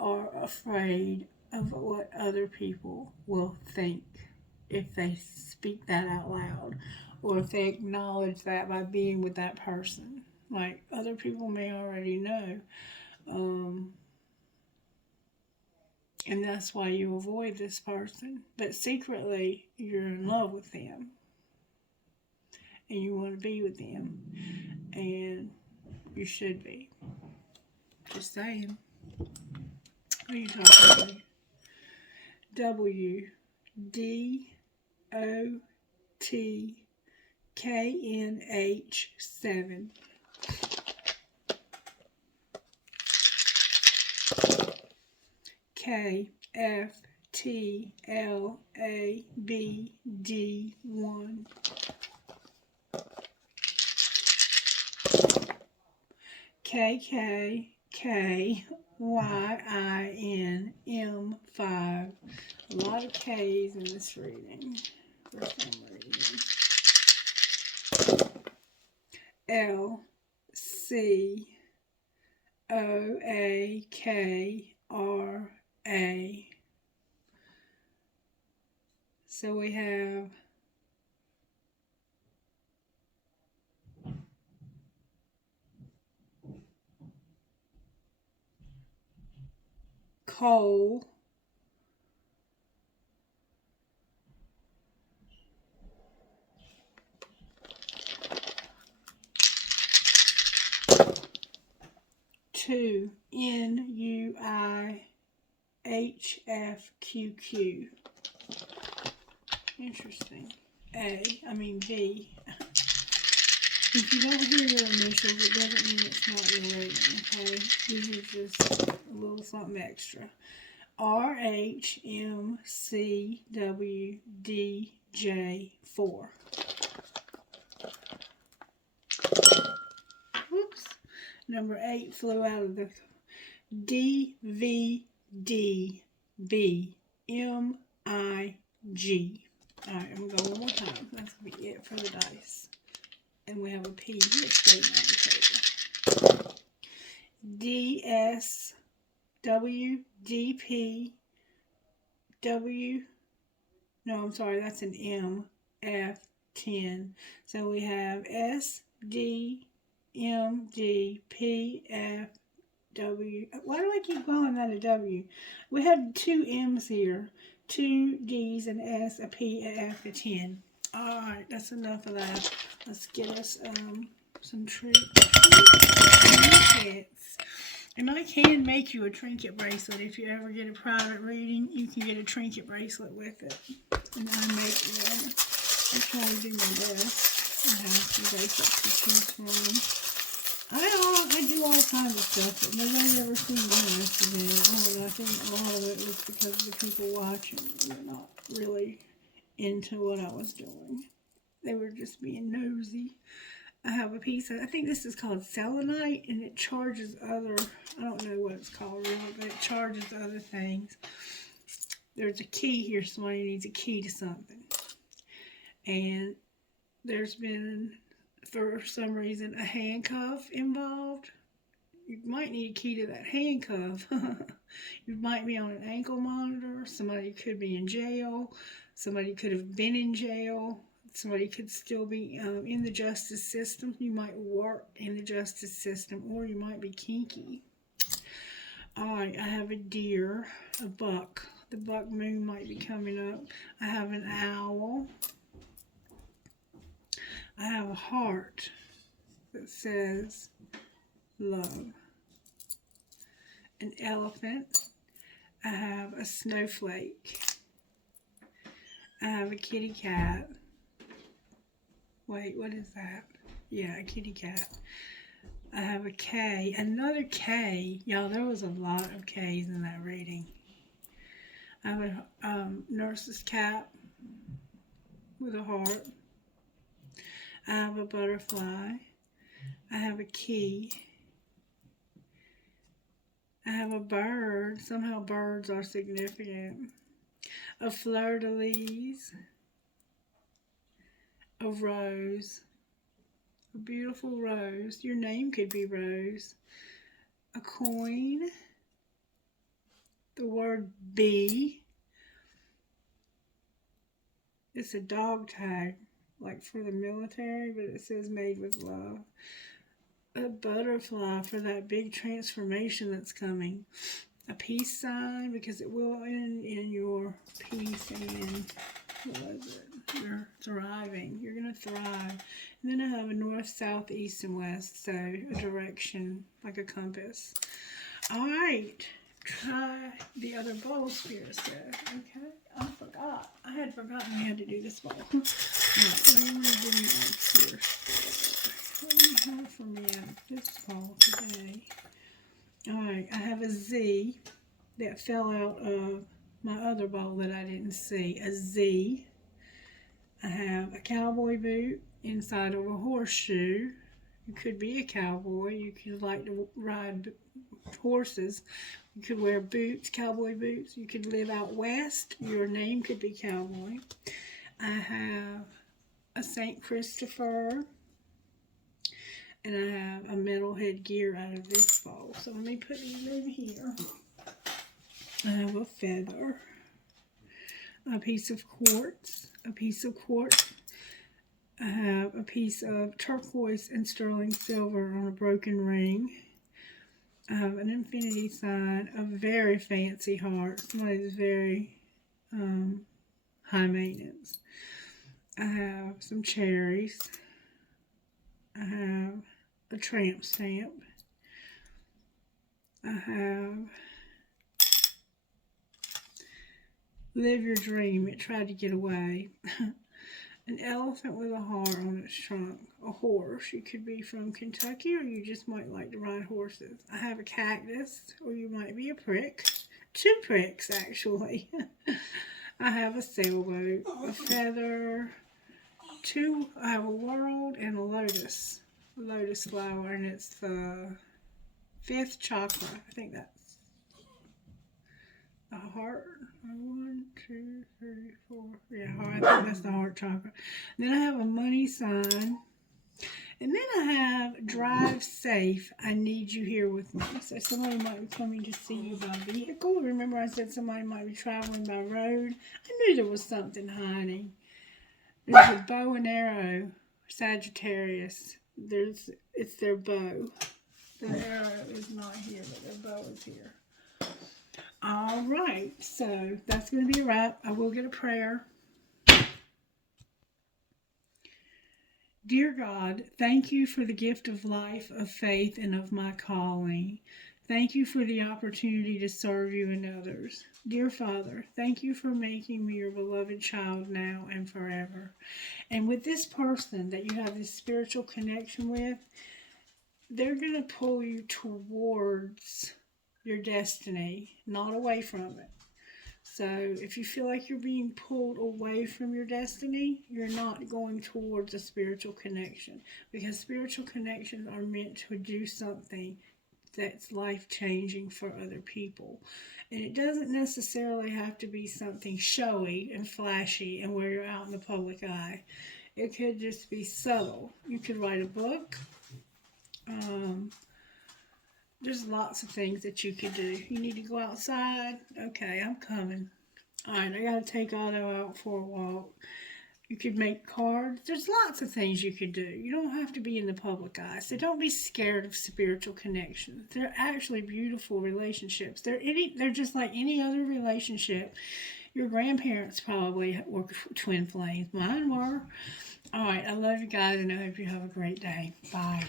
are afraid of what other people will think if they speak that out loud, or if they acknowledge that by being with that person. Like, other people may already know. And that's why you avoid this person. But secretly, you're in love with them. And you want to be with them. And you should be. Just saying. Who are you talking to? WDOTKNH7. KFTLABD1. KKKYINM5. A lot of K's in this reading for some reason. LCOAKRA. So we have coal, two NUIHFQQ. Interesting. V. If you don't hear your initials, it doesn't mean it's not your rating, okay? These are just a little something extra. RHMCWDJ4. Whoops. Number 8 flew out of the DVDBMIG. Alright, I'm going to go one more time. That's going to be it for the dice. And we have a P here staying on the table. DSWDPW. No, I'm sorry, that's an M. F 10. So we have S, D, M, D, P, F, W. Why do I keep calling that a W? We have 2 M's here. 2 D's, an S, a P, a F, a 10. Alright, that's enough of that. Let's get us some trinkets. And I can make you a trinket bracelet. If you ever get a private reading, you can get a trinket bracelet with it. And I make one. I try to do my best. I have some bracelets to choose from. I do all kinds of stuff, but nobody ever seen my rest of it. And I think a lot of it was because of the people watching. They're not really into what I was doing. They were just being nosy. I have a piece of, I think this is called selenite, and it charges other, I don't know what it's called really, but it charges other things. There's a key here, somebody needs a key to something. And there's been, for some reason, a handcuff involved. You might need a key to that handcuff. You might be on an ankle monitor. Somebody could be in jail. Somebody could have been in jail. Somebody could still be in the justice system. You might work in the justice system, or you might be kinky. Alright, I have a deer, a buck. The buck moon might be coming up. I have an owl. I have a heart that says love. An elephant. I have a snowflake. I have a kitty cat. Wait, what is that? Yeah, a kitty cat. I have a K. Another K. Y'all, there was a lot of K's in that reading. I have a nurse's cap with a heart. I have a butterfly. I have a key. I have a bird. Somehow birds are significant. A fleur-de-lis. A rose. A beautiful rose. Your name could be Rose. A coin. The word bee. It's a dog tag, like for the military, but it says made with love. A butterfly for that big transformation that's coming. A peace sign, because it will end in your peace and, what was it? You're thriving. You're going to thrive. And then I have a north, south, east, and west, so a direction, like a compass. All right. Try the other bowl, Spirit said. Okay. I forgot. I had forgotten we had to do this bowl. All right. What do you want to give me out here? What do you have for me out of this bowl today? All right. I have a Z that fell out of my other bowl that I didn't see. A Z. I have a cowboy boot inside of a horseshoe. You could be a cowboy. You could like to ride horses. You could wear boots, cowboy boots. You could live out west. Your name could be cowboy. I have a St. Christopher. And I have a metal headgear out of this bowl. So let me put these in here. I have a feather. A piece of quartz. A piece of quartz. I have a piece of turquoise and sterling silver on a broken ring. I have an infinity sign, a very fancy heart. Somebody's very high maintenance. I have some cherries. I have a tramp stamp. I have live your dream. It tried to get away. An elephant with a heart on its trunk. A horse. You could be from Kentucky, or you just might like to ride horses. I have a cactus, or you might be a prick. 2 pricks, actually. I have a sailboat, a feather, I have a world, and a lotus. A lotus flower, and it's the 5th chakra. I think that's a heart. 1, 2, 3, 4. Yeah, I think that's the heart chakra. Then I have a money sign. And then I have drive safe. I need you here with me. So somebody might be coming to see you by vehicle. Remember I said somebody might be traveling by road? I knew there was something hiding. There's a bow and arrow, Sagittarius. It's their bow. The arrow is not here, but their bow is here. All right, so that's going to be a wrap. I will get a prayer. Dear God, thank you for the gift of life, of faith, and of my calling. Thank you for the opportunity to serve you and others. Dear Father, thank you for making me your beloved child now and forever. And with this person that you have this spiritual connection with, they're going to pull you towards your destiny, not away from it. So if you feel like you're being pulled away from your destiny, you're not going towards a spiritual connection, because spiritual connections are meant to do something that's life-changing for other people. And it doesn't necessarily have to be something showy and flashy and where you're out in the public eye. It could just be subtle. You could write a book. There's lots of things that you could do. You need to go outside. Okay, I'm coming. All right, I got to take Otto out for a walk. You could make cards. There's lots of things you could do. You don't have to be in the public eye. So don't be scared of spiritual connections. They're actually beautiful relationships. They're just like any other relationship. Your grandparents probably were twin flames. Mine were. All right, I love you guys, and I hope you have a great day. Bye.